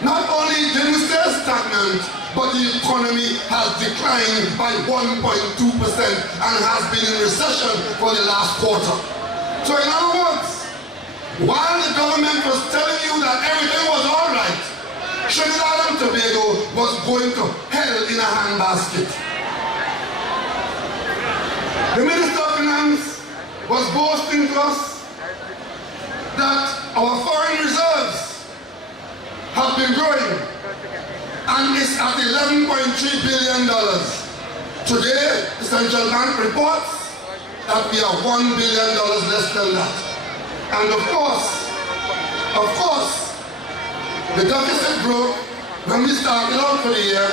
not only didn't stay stagnant, but the economy has declined by 1.2% and has been in recession for the last quarter. So in other words, while the government was telling you that everything was all right, Trinidad and Tobago was going to hell in a handbasket. The Minister of Finance was boasting to us that our foreign reserves have been growing and is at $11.3 billion. Today, the Central Bank reports that we are $1 billion less than that. And of course, the deficit growth when we started out for the year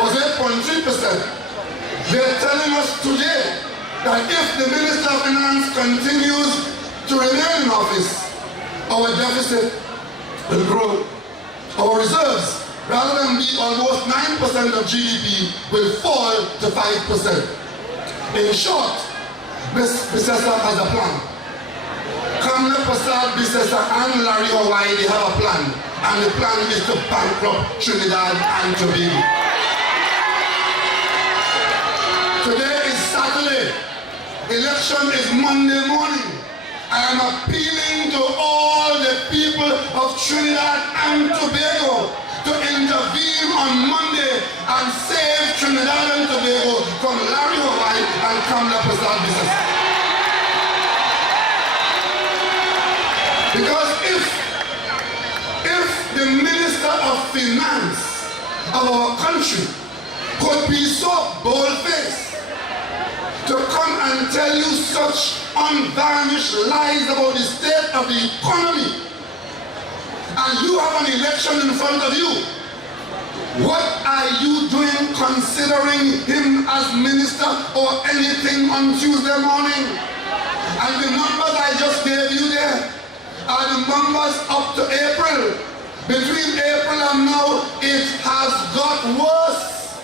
was 8.3%. They're telling us today that if the Minister of Finance continues to remain in office, our deficit will grow. Our reserves, rather than be almost 9% of GDP, will fall to 5%. In short, Ms. Bissessa has a plan. Kamla Prasad Bissessa and Larry Hawaii, they have a plan. And the plan is to bankrupt Trinidad and Tobago. Today is Saturday. Election is Monday morning. I am appealing to all the people of Trinidad and Tobago to intervene on Monday and save Trinidad and Tobago from Larry Hawaii and Kamla Prasad Bissessa. Because if the Minister of Finance of our country could be so bold-faced to come and tell you such unvarnished lies about the state of the economy, and you have an election in front of you, what are you doing considering him as minister or anything on Tuesday morning? And the numbers I just gave you there are the numbers up to April. Between April and now, it has got worse.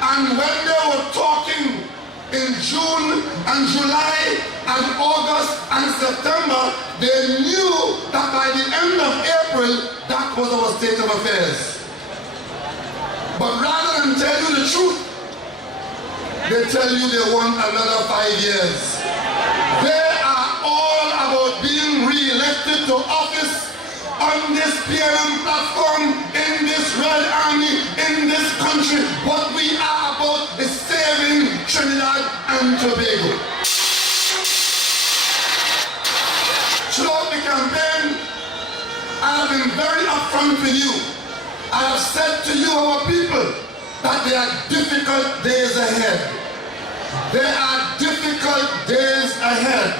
And when they were talking in June and July and August and September, they knew that by the end of April, that was our state of affairs. But rather than tell you the truth, they tell you they want another 5 years. They are all about being re-elected to office on this PLM platform, in this Red Army, in this country. What we are about is saving Trinidad and Tobago. Throughout the campaign, I have been very upfront with you. I have said to you, our people, that there are difficult days ahead. There are difficult days ahead.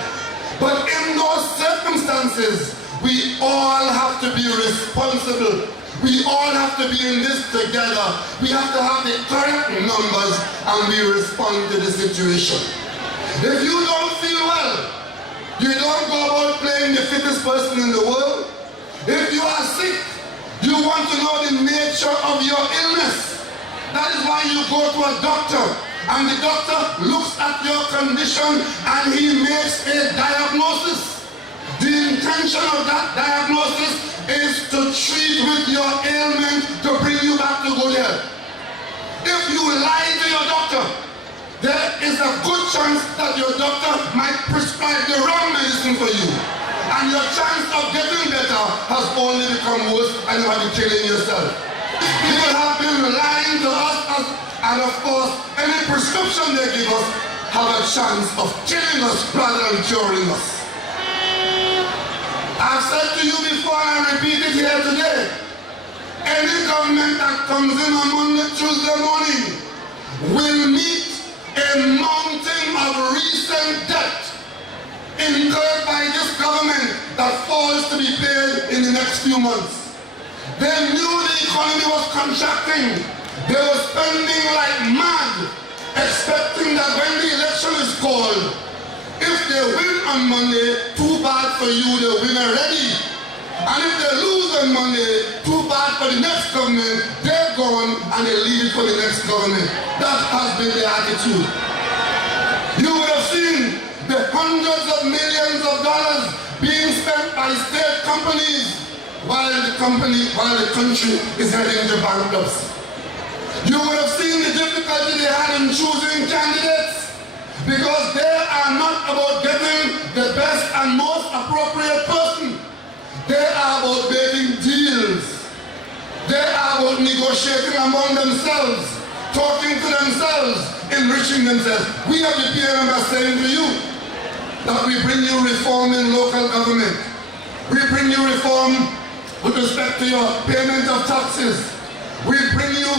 But in those circumstances, we all have to be responsible. We all have to be in this together. We have to have the correct numbers and we respond to the situation. If you don't feel well, you don't go about playing the fittest person in the world. If you are sick, you want to know the nature of your illness. That is why you go to a doctor, and the doctor looks at your condition and he makes a diagnosis. The intention of that diagnosis is to treat with your ailment to bring you back to good health. If you lie to your doctor, there is a good chance that your doctor might prescribe the wrong medicine for you. And your chance of getting better has only become worse and you have been killing yourself. People have been lying to us, and of course, any prescription they give us have a chance of killing us rather than curing us. I've said to you before and I repeat it here today, any government that comes in on Monday, Tuesday morning will meet a mountain of recent debt incurred by this government that falls to be paid in the next few months. They knew the economy was contracting. They were spending like mad, expecting that when the election is called, if they win on Monday, too bad for you, they win already. And if they lose on Monday, too bad for the next government, they're gone and they leave it for the next government. That has been the attitude. You would have seen the hundreds of millions of dollars being spent by state companies while the country is heading to bankruptcy. You would have seen the difficulty they had in choosing candidates because they are not about getting the best and most appropriate person. They are about making deals. They are about negotiating among themselves, talking to themselves, enriching themselves. We have the PNM are saying to you that we bring you reform in local government. We bring you reform with respect to your payment of taxes. We bring you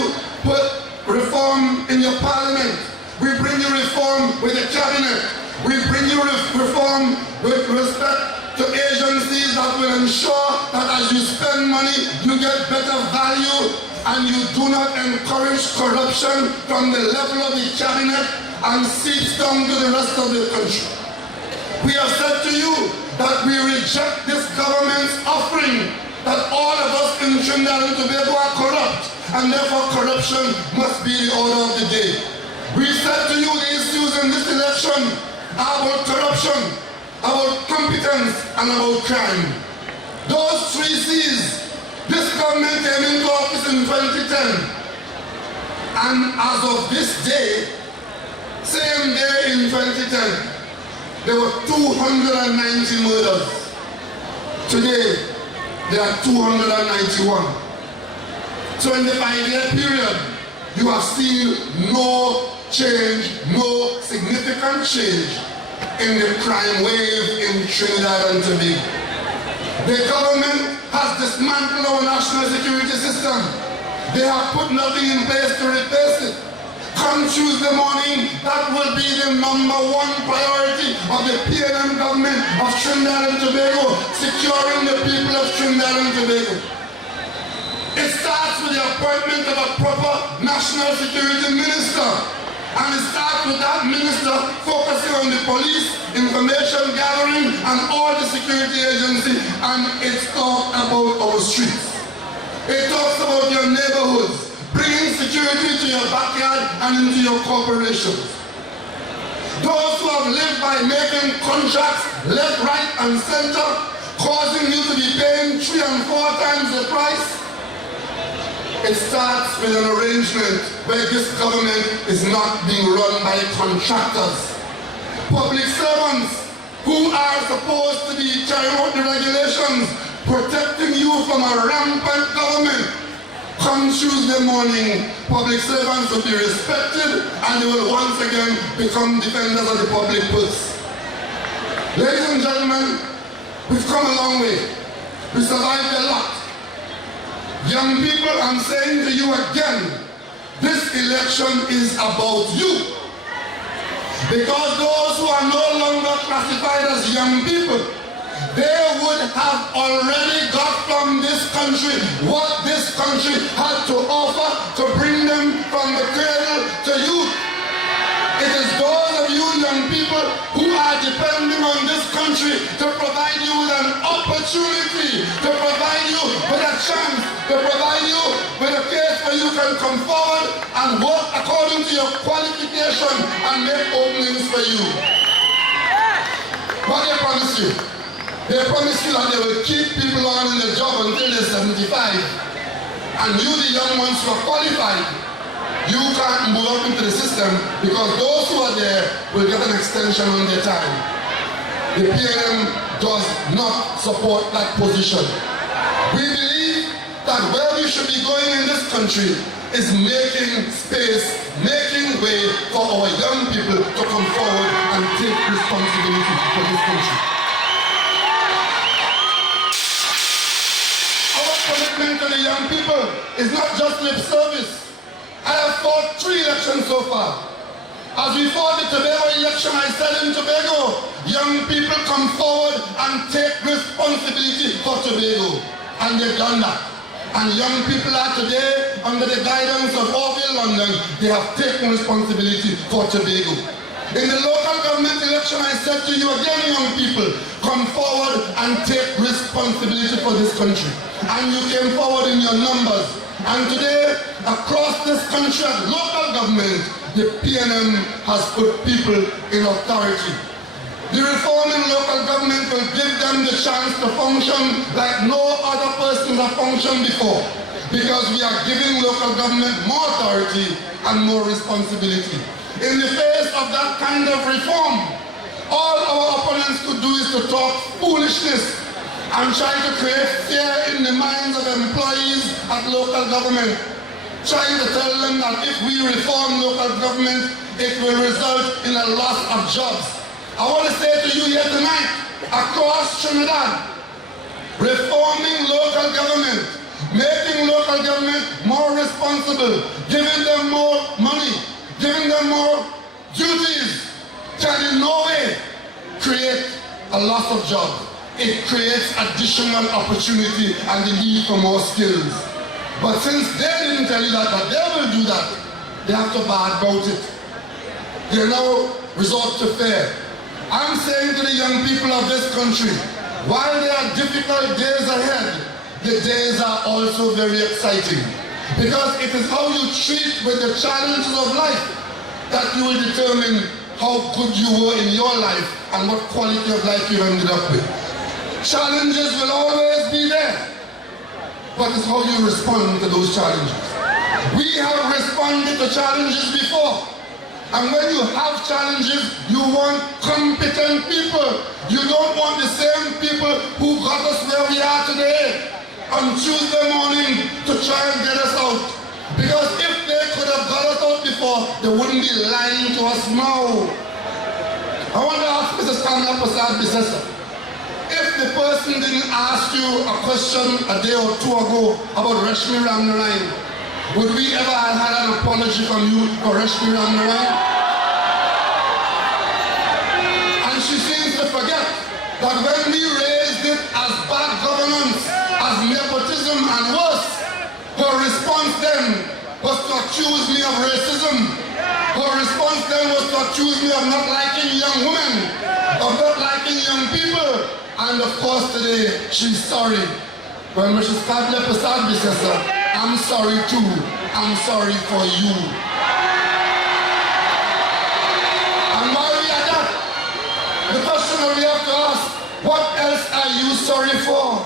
reform in your parliament. We bring you reform with the cabinet. We bring you reform with respect to agencies that will ensure that as you spend money, you get better value and you do not encourage corruption from the level of the cabinet and seeps down to the rest of the country. We have said to you that we reject this government's offering that all of us in Trinidad and Tobago are corrupt, and therefore corruption must be the order of the day. We said to you the issues in this election are about corruption, about competence, and about crime. Those three C's, this government came into office in 2010, and as of this day, same day in 2010, there were 290 murders. Today, there are 291. So in the 5-year period, you have seen no change, no significant change in the crime wave in Trinidad and Tobago. The government has dismantled our national security system. They have put nothing in place to replace it. Come Tuesday morning, that will be the #1 priority of the PNM government of Trinidad and Tobago, securing the people of Trinidad and Tobago. It starts with the appointment of a proper national security minister. And it starts with that minister focusing on the police, information gathering, and all the security agencies. And it talks about our streets. It talks about your neighborhoods, bringing security to your backyard and into your corporations. Those who have lived by making contracts left, right, and center, causing you to be paying 3 and 4 times the price. It starts with an arrangement where this government is not being run by contractors. Public servants who are supposed to be carrying out the regulations, protecting you from a rampant government. Come Tuesday morning, public servants will be respected and they will once again become defenders of the public purse. Ladies and gentlemen, we've come a long way. We survived a lot. Young people, I'm saying to you again, this election is about you. Because those who are no longer classified as young people, they would have already got from this country what this country had to offer to bring them from the cradle to youth. It is those of you young people who are depending on this country to provide you with an opportunity, to provide you with a chance, to provide you with a case where you can come forward and work according to your qualification and make openings for you. What they promise you? They promise you that they will keep people on in the job until they're 75. And you, the young ones who are qualified, you can't move up into the system because those who are there will get an extension on their time. The PNM does not support that position. We believe that where we should be going in this country is making space, making way for our young people to come forward and take responsibility for this country. Our commitment to the young people is not just lip service. I have fought 3 elections so far. As we fought the Tobago election, I said in Tobago, young people come forward and take responsibility for Tobago. And they've done that. And young people are today, under the guidance of Orville London, they have taken responsibility for Tobago. In the local government election, I said to you again, young people, come forward and take responsibility for this country. And you came forward in your numbers. And today, across this country at local government, the PNM has put people in authority. The reform in local government will give them the chance to function like no other person has functioned before, because we are giving local government more authority and more responsibility. In the face of that kind of reform, all our opponents could do is to talk foolishness and try to create fear in the minds of employees at local government, trying to tell them that if we reform local government, it will result in a loss of jobs. I want to say to you here tonight, across Trinidad, reforming local government, making local government more responsible, giving them more money, giving them more duties, can in no way create a loss of jobs. It creates additional opportunity and the need for more skills. But since they didn't tell you that they will do that, they have to bad about it. They now resort to fear. I'm saying to the young people of this country, while there are difficult days ahead, the days are also very exciting. Because it is how you treat with the challenges of life that you will determine how good you were in your life and what quality of life you ended up with. Challenges will always be there, but it's how you respond to those challenges. We have responded to challenges before. And when you have challenges, you want competent people. You don't want the same people who got us where we are today on Tuesday morning to try and get us out. Because if they could have got us out before, they wouldn't be lying to us now. I want to ask Mrs. Kamala Prasad, if the person didn't ask you a question a day or two ago about Rashmi Ramnarayan, would we ever have had an apology from you for Rashmi Ramnarayan? And she seems to forget that when we raised it as bad governance, as nepotism and worse, her response then was to accuse me of racism. Her response then was to accuse me of not liking young women, of not liking young people. And of course today, she's sorry. When Mrs. Kamala Prasad says, I'm sorry too. I'm sorry for you. And while we are that, the question that we have to ask, what else are you sorry for?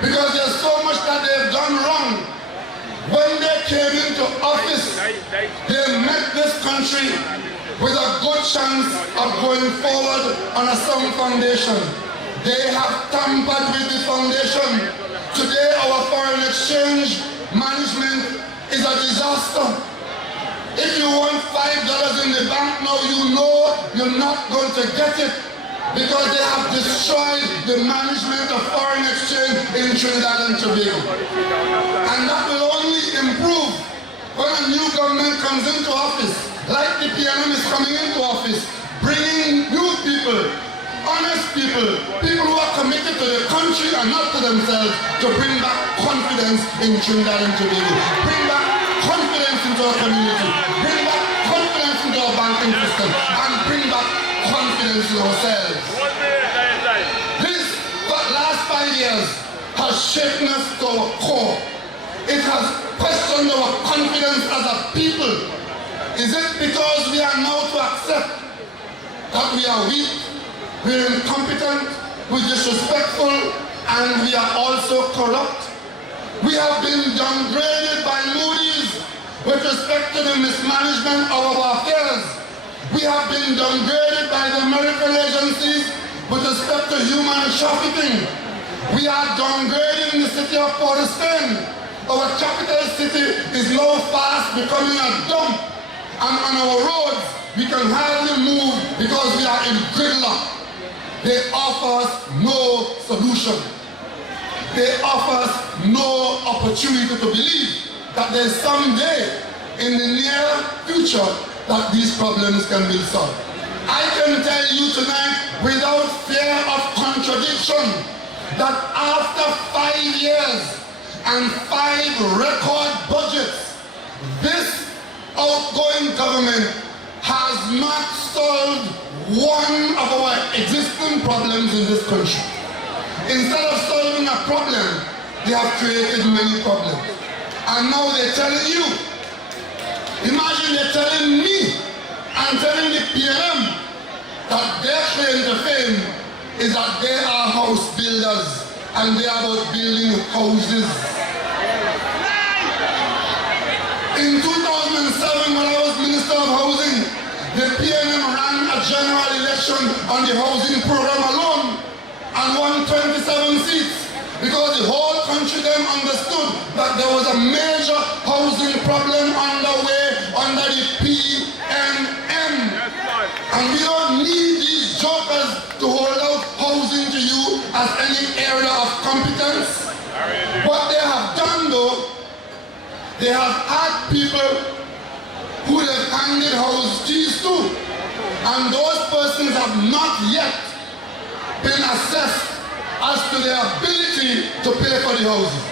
Because there's so much that they've done wrong. When they came into office, they met this country with a good chance of going forward on a sound foundation. They have tampered with the foundation. Today, our foreign exchange management is a disaster. If you want $5 in the bank now, you know you're not going to get it because they have destroyed the management of foreign exchange in Trinidad and Tobago. And that will only improve when a new government comes into office, like the PNM is coming into office, bringing new people, honest people, people who are committed to the country and not to themselves, to bring back confidence in Trinidad and Tobago, bring back confidence into our community, bring back confidence into our banking system, and bring back confidence in ourselves. This last 5 years has shaken us to our core. It has questioned our confidence as a people. Is it because we are now to accept that we are weak, we're incompetent, we're disrespectful, and we are also corrupt? We have been downgraded by Moody's with respect to the mismanagement of our affairs. We have been downgraded by the American agencies with respect to human trafficking. We are downgraded in the city of Port of Spain. Our capital city is now fast becoming a dump. And on our roads, we can hardly move because we are in gridlock. They offer us no solution. They offer us no opportunity to believe that there's some day in the near future that these problems can be solved. I can tell you tonight, without fear of contradiction, that after 5 years and 5 record budgets, this outgoing government has not solved one of our existing problems in this country. Instead of solving a problem, they have created many problems. And now they're telling you, imagine they're telling me and telling the PLM that their claim to fame is that they are house builders and they are about building houses. In 2007, when I was Minister of Housing, the PNM ran a general election on the housing program alone and won 27 seats because the whole country then understood that there was a major housing problem underway under the PNM. And we don't need these jokers to hold out housing to you as any area of competence. What they have done though, they have had people who they've handed house keys to, and those persons have not yet been assessed as to their ability to pay for the houses.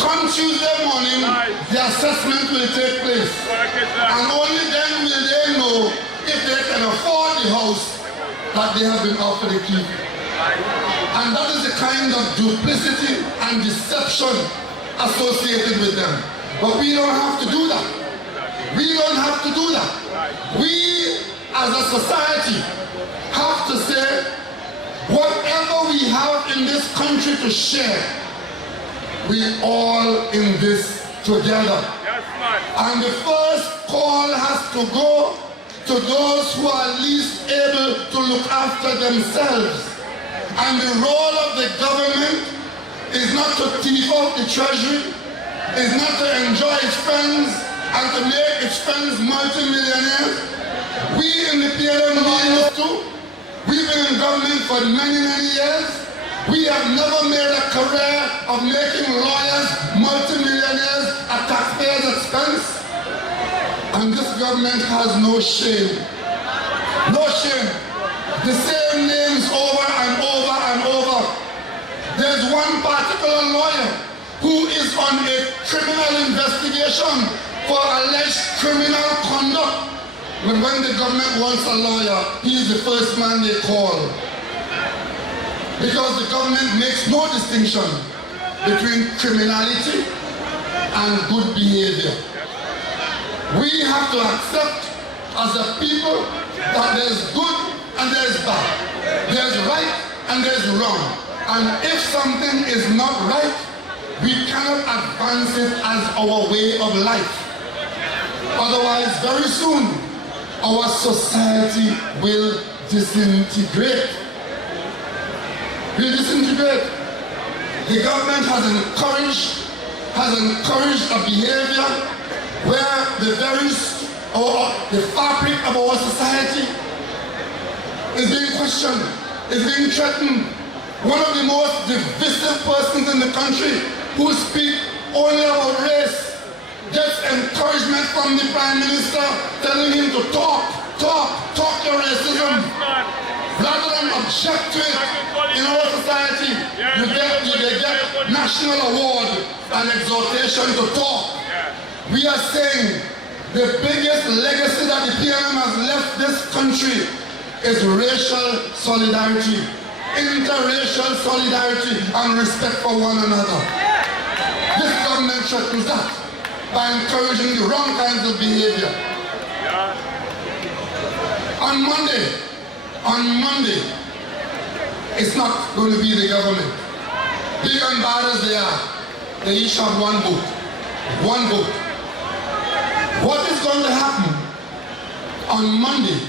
Come Tuesday morning, the assessment will take place, and only then will they know if they can afford the house that they have been offered the key. And that is the kind of duplicity and deception associated with them. But we don't have to do that. We don't have to do that. We as a society have to say whatever we have in this country to share, we all in this together. And the first call has to go to those who are least able to look after themselves. And the role of the government is not to thief out the treasury, is not to enjoy its funds and to make its funds multi-millionaires. We in the PLM need to. We've been in government for many, many years. We have never made a career of making lawyers multi-millionaires at taxpayers' expense. And this government has no shame. No shame. The same names over and over and over. There's one particular lawyer who is on a criminal investigation for alleged criminal conduct. But when the government wants a lawyer, he's the first man they call. Because the government makes no distinction between criminality and good behavior. We have to accept as a people that there's good and there's bad. There's right and there's wrong. And if something is not right, we cannot advance it as our way of life. Otherwise, very soon, our society will disintegrate. Will disintegrate. The government has encouraged a behavior where the fabric of our society is being questioned, is being threatened. One of the most divisive persons in the country who speak only about race gets encouragement from the Prime Minister telling him to talk your racism. Rather than object to it in our society, they get national award and exhortation to talk. We are saying the biggest legacy that the PNM has left this country is racial solidarity, interracial solidarity, and respect for one another. This government threatens that by encouraging the wrong kinds of behavior. On Monday, it's not going to be the government. Big and bad as they are, they each have one vote. One vote. What is going to happen on Monday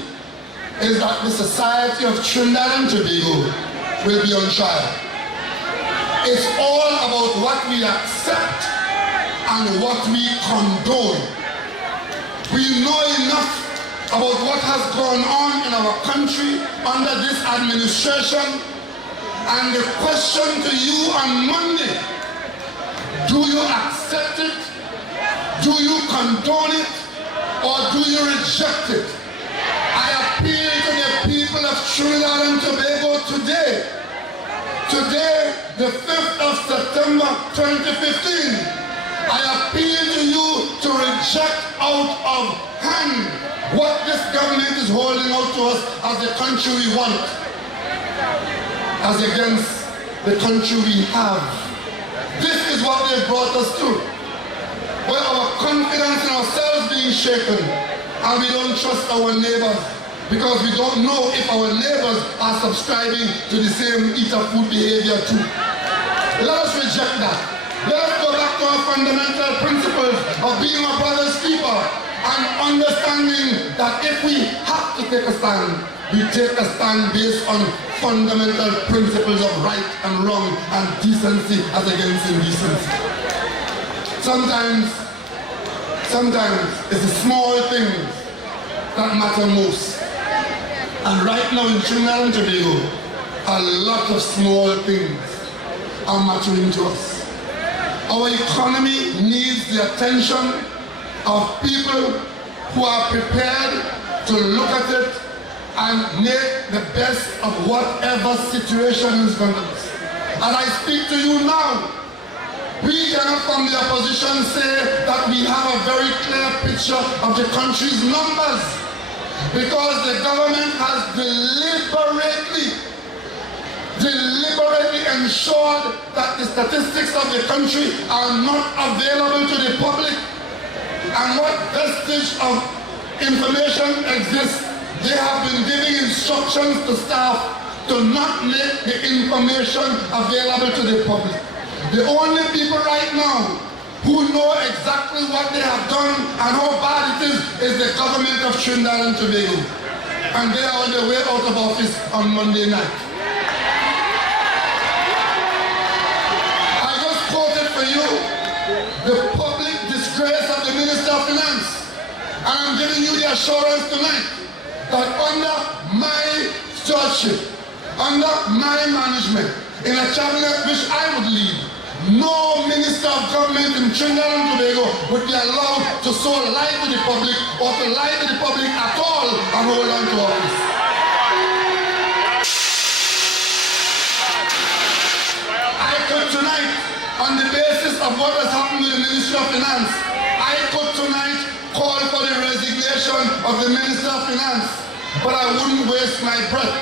is that the society of Trinidad and Tobago will be on trial. It's all about what we accept and what we condone. We know enough about what has gone on in our country under this administration, and the question to you on Monday, do you accept it? Do you condone it? Or do you reject it? I appeal to the people of Trinidad and Tobago today Today, the 5th of September 2015, I appeal to you to reject out of hand what this government is holding out to us as the country we want, as against the country we have. This is what they brought us to, where our confidence in ourselves being shaken, and we don't trust our neighbors because we don't know if our neighbors are subscribing to the same eater food behavior too. Let us reject that. Let us go back to our fundamental principles of being a brother's keeper and understanding that if we have to take a stand, we take a stand based on fundamental principles of right and wrong and decency as against indecency. Sometimes it's the small things that matter most. And right now in Trinidad and Tobago, a lot of small things are mattering to us. Our economy needs the attention of people who are prepared to look at it and make the best of whatever situation is going to be. And I speak to you now. We cannot from the opposition say that we have a very clear picture of the country's numbers, because the government has deliberately ensured that the statistics of the country are not available to the public, and what vestige of information exists, they have been giving instructions to staff to not make the information available to the public. The only people right now who know exactly what they have done and how bad it is the government of Trinidad and Tobago. And they are on their way out of office on Monday night. I just quoted for you the public disgrace of the Minister of Finance. And I'm giving you the assurance tonight that under my stewardship, under my management, in a cabinet which I would lead, no minister of government in Trinidad and Tobago would be allowed to so lie to the public or to lie to the public at all and hold on to office. I could tonight, on the basis of what has happened with the Ministry of Finance, I could tonight call for the resignation of the Minister of Finance, but I wouldn't waste my breath.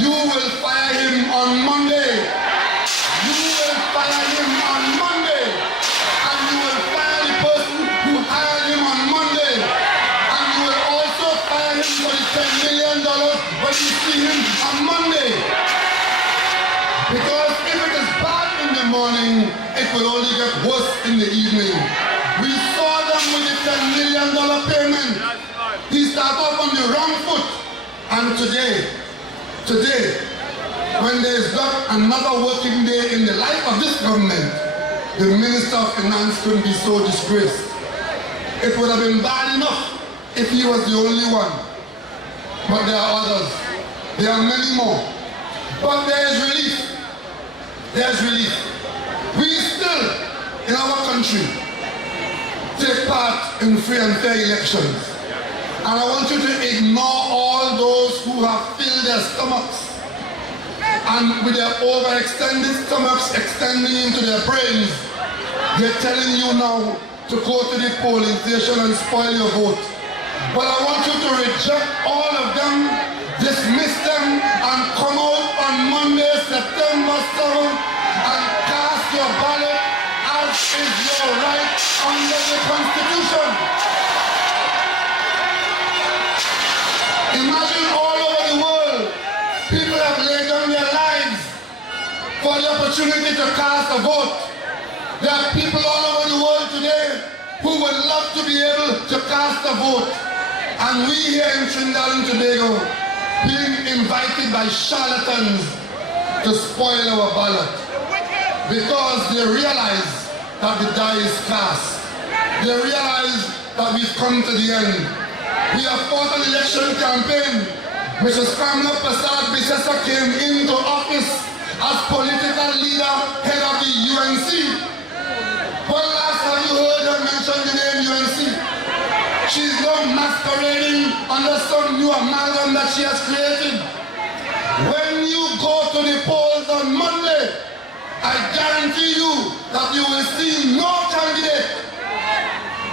You will fire him on Monday. You will fire him on Monday, and you will fire the person who hired him on Monday, and you will also fire him for the $10 million when you see him on Monday. Because if it is bad in the morning, it will only get worse in the evening. We saw them with the $10 million payment. He started off on the wrong foot, and today, when there is not another working day in the life of this government, the Minister of Finance couldn't be so disgraced. It would have been bad enough if he was the only one. But there are others. There are many more. But there is relief. There's relief. We still, in our country, take part in free and fair elections. And I want you to ignore all those who have filled their stomachs and with their overextended stomachs extending into their brains, they're telling you now to go to the polling station and spoil your vote. But I want you to reject all of them, dismiss them, and come out on Monday, September 7th, and cast your ballot as is your right under the Constitution. Imagine all over the world, people have laid down their lives for the opportunity to cast a vote. There are people all over the world today who would love to be able to cast a vote. And we here in Trinidad and Tobago being invited by charlatans to spoil our ballot because they realize that the die is cast. They realize that we've come to the end. We have fought an election campaign. Mr. Scramler Prasad Bisesa came into office as political leader, head of the UNC. When last have you heard her mention the name UNC? She's now masquerading under some new amalgam that she has created. When you go to the polls on Monday, Monday, I guarantee you that you will see no candidate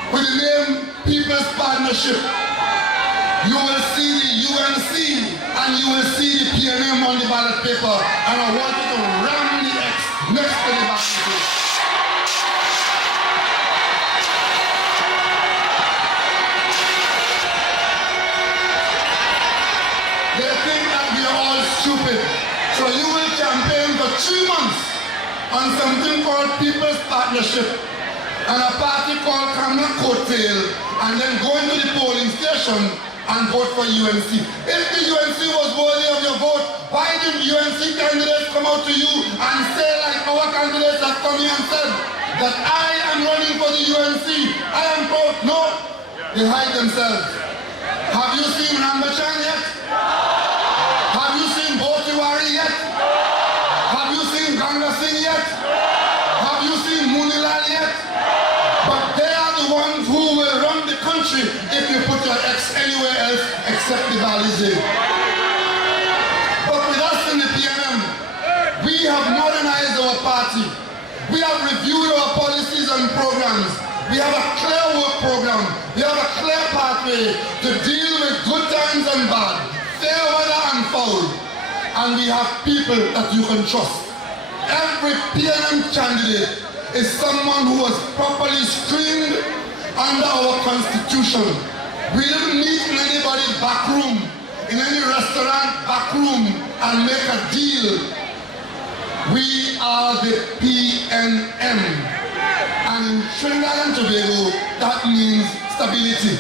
with the name People's Partnership. You will see the UNC and you will see the PNM on the ballot paper, and I want you to ram the X next to the ballot paper. They think that we are all stupid. So you will campaign for 2 months on something called People's Partnership and a party called Kamla Coattail, and then go into the polling station and vote for UNC. If the UNC was worthy of your vote, why didn't UNC candidates come out to you and say, like our candidates have come here and said, that I am running for the UNC, I am proud? No, they hide themselves. Have you seen Rambachan yet? Have you seen Botiwari yet? Have you seen Ganga Singh yet? Have you seen Munilal yet? But they are the ones who will run the country if you put your X anywhere else except the Balizé. But with us in the PNM, we have modernized our party. We have reviewed our policies and programs. We have a clear work program. We have a clear pathway to deal with good times and bad, fair weather and foul. And we have people that you can trust. Every PNM candidate is someone who was properly screened under our constitution. We didn't meet in anybody's back room, in any restaurant back room, and make a deal. We are the PNM. And in Trinidad and Tobago, that means stability.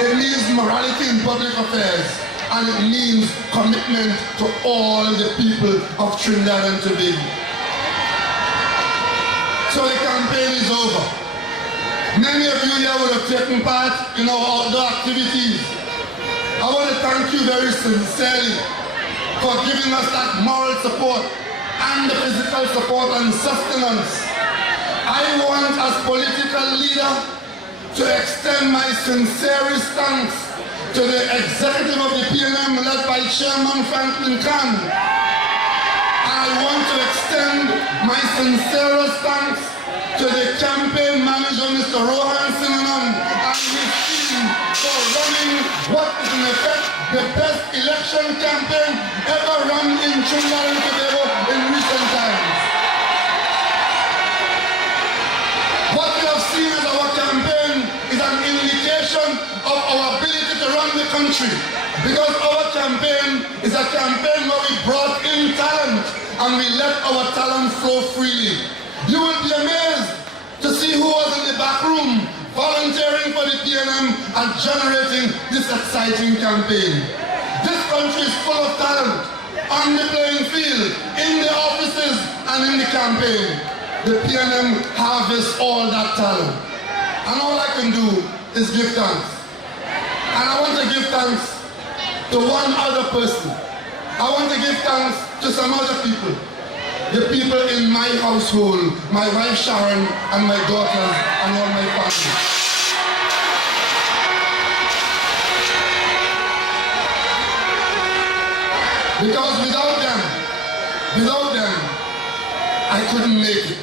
It means morality in public affairs. And it means commitment to all the people of Trinidad and Tobago. So the campaign is over. Many of you here would have taken part in our outdoor activities. I want to thank you very sincerely for giving us that moral support and the physical support and sustenance. I want, as political leader, to extend my sincerest thanks to the executive of the PNM led by Chairman Franklin Khan. I want to extend my sincerest thanks to the campaign manager, Mr. Rohan Sinanan, and his team for running what is in effect the best election campaign ever run in Trinidad and Tobago in recent times. What we have seen as our campaign is an indication of our ability to run the country, because our campaign is a campaign where we brought in talent and we let our talent flow freely. You will be amazed to see who was in the back room volunteering for the PNM and generating this exciting campaign. This country is full of talent on the playing field, in the offices and in the campaign. The PNM harvests all that talent. And all I can do is give thanks. And I want to give thanks to one other person. I want to give thanks to some other people. The people in my household, my wife Sharon and my daughters and all my family. Because without them, I couldn't make it.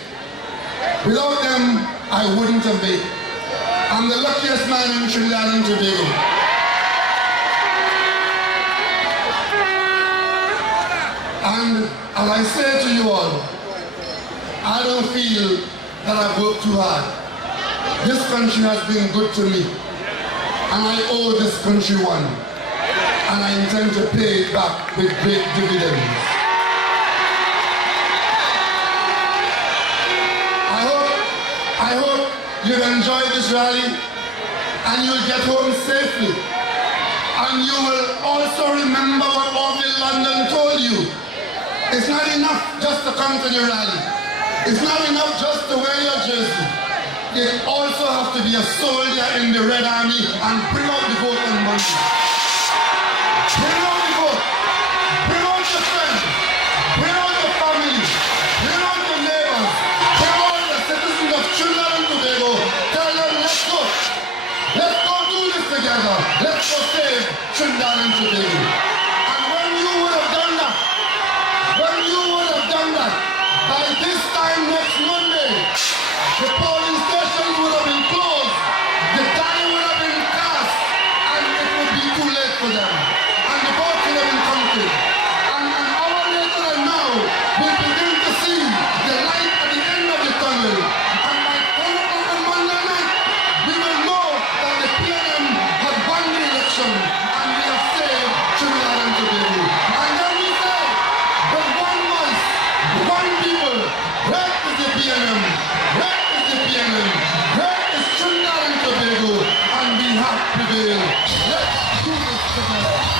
Without them, I wouldn't have made it. I'm the luckiest man in Trinidad and Tobago. And as I say to you all, I don't feel that I've worked too hard. This country has been good to me, and I owe this country one, and I intend to pay it back with great dividends. I hope you'll enjoy this rally, and you'll get home safely. And you will also remember what Orville London told you. It's not enough just to come to the rally. It's not enough just to wear your jersey. You also have to be a soldier in the Red Army and bring out the vote on Monday. Bring out the vote. Bring out your friends. Bring out your family. Bring out your neighbors. Bring out the citizens of Trinidad and Tobago. Tell them, let's go. Let's go do this together. Let's go save Trinidad and Tobago. And when you would have done that, building. Let's do this together.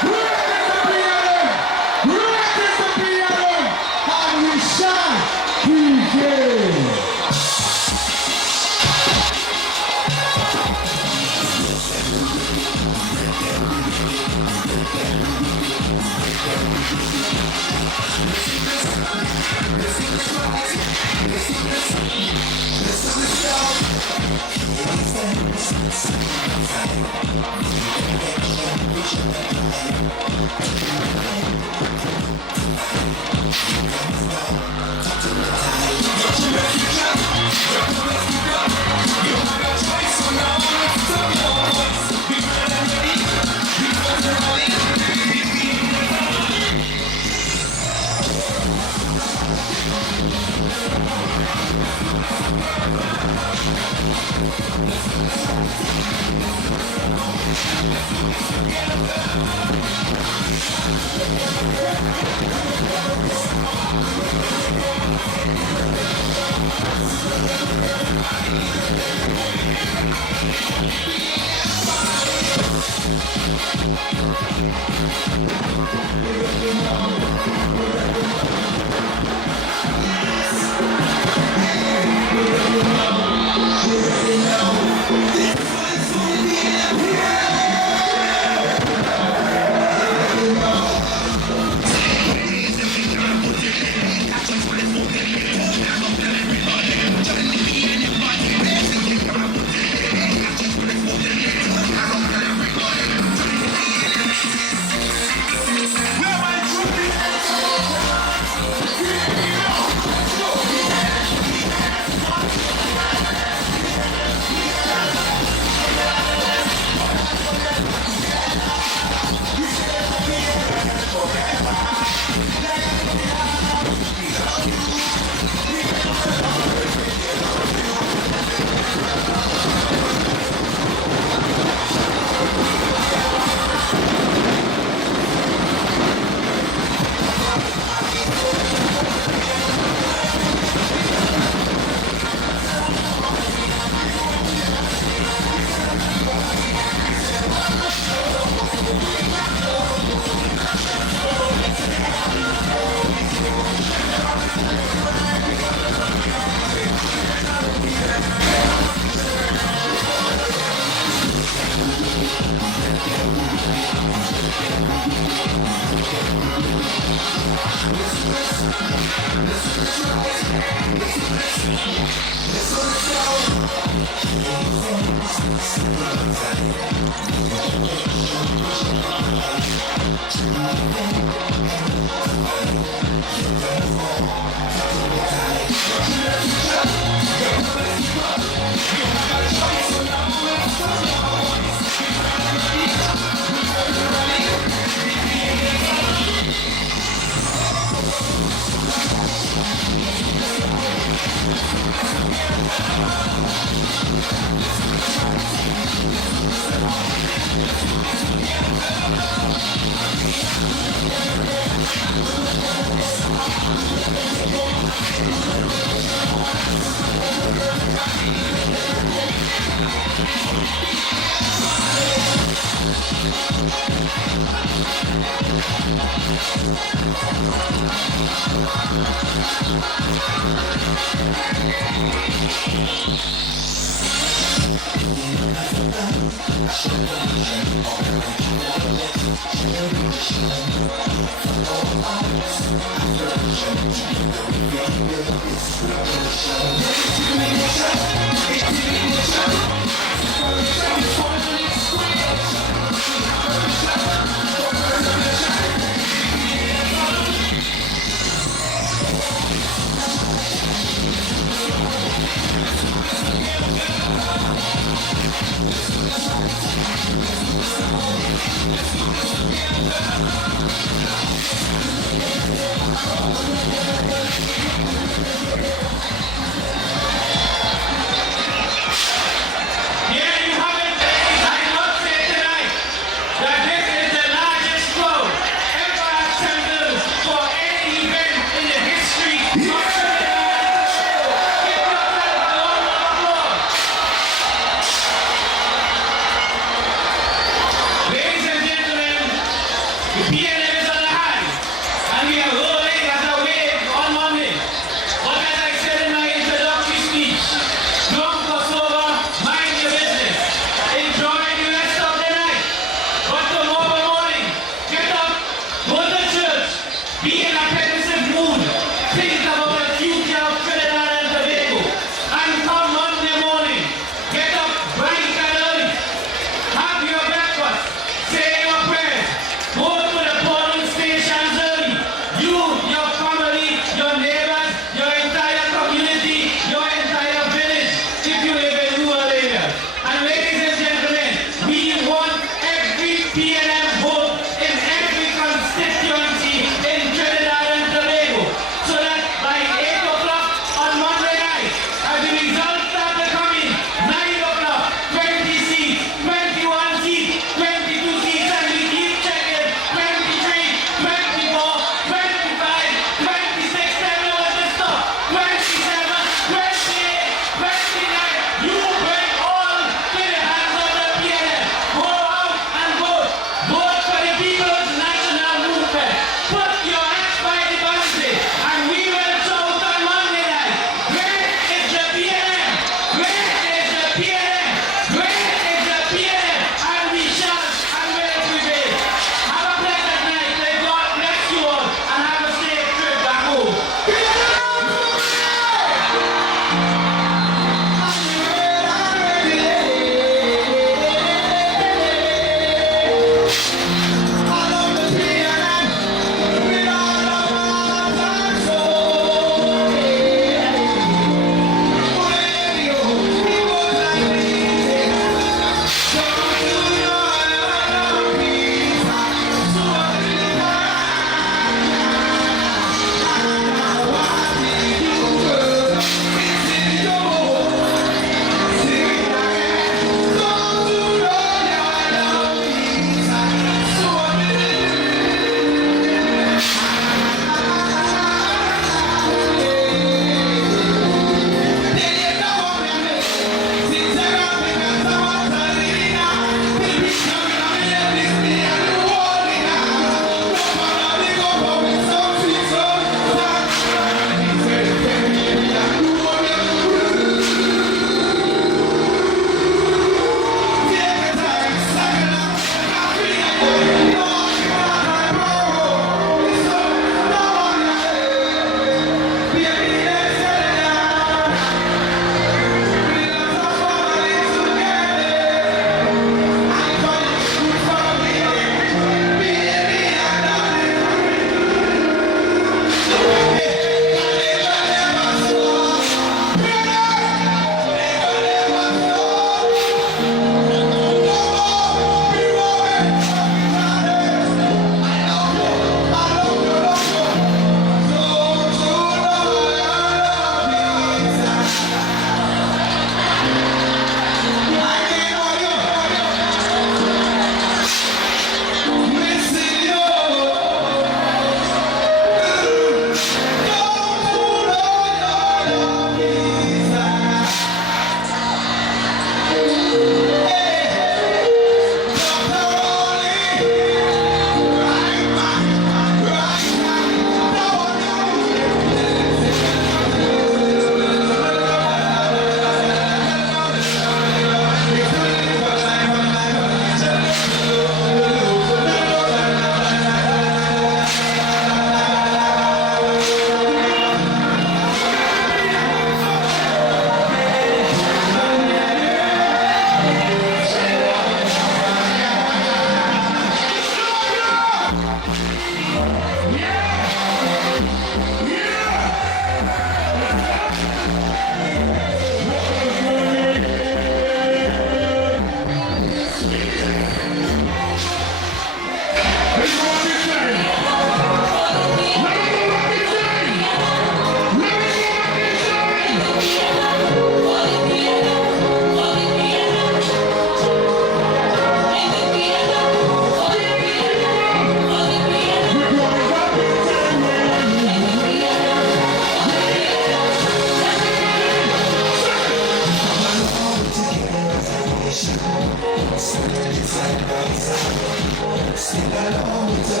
Sing along with the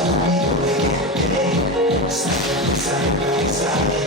Red Brigade. Side by side.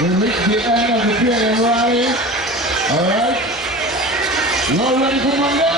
We reach the end of the PM rally. Alright? You all ready for Monday?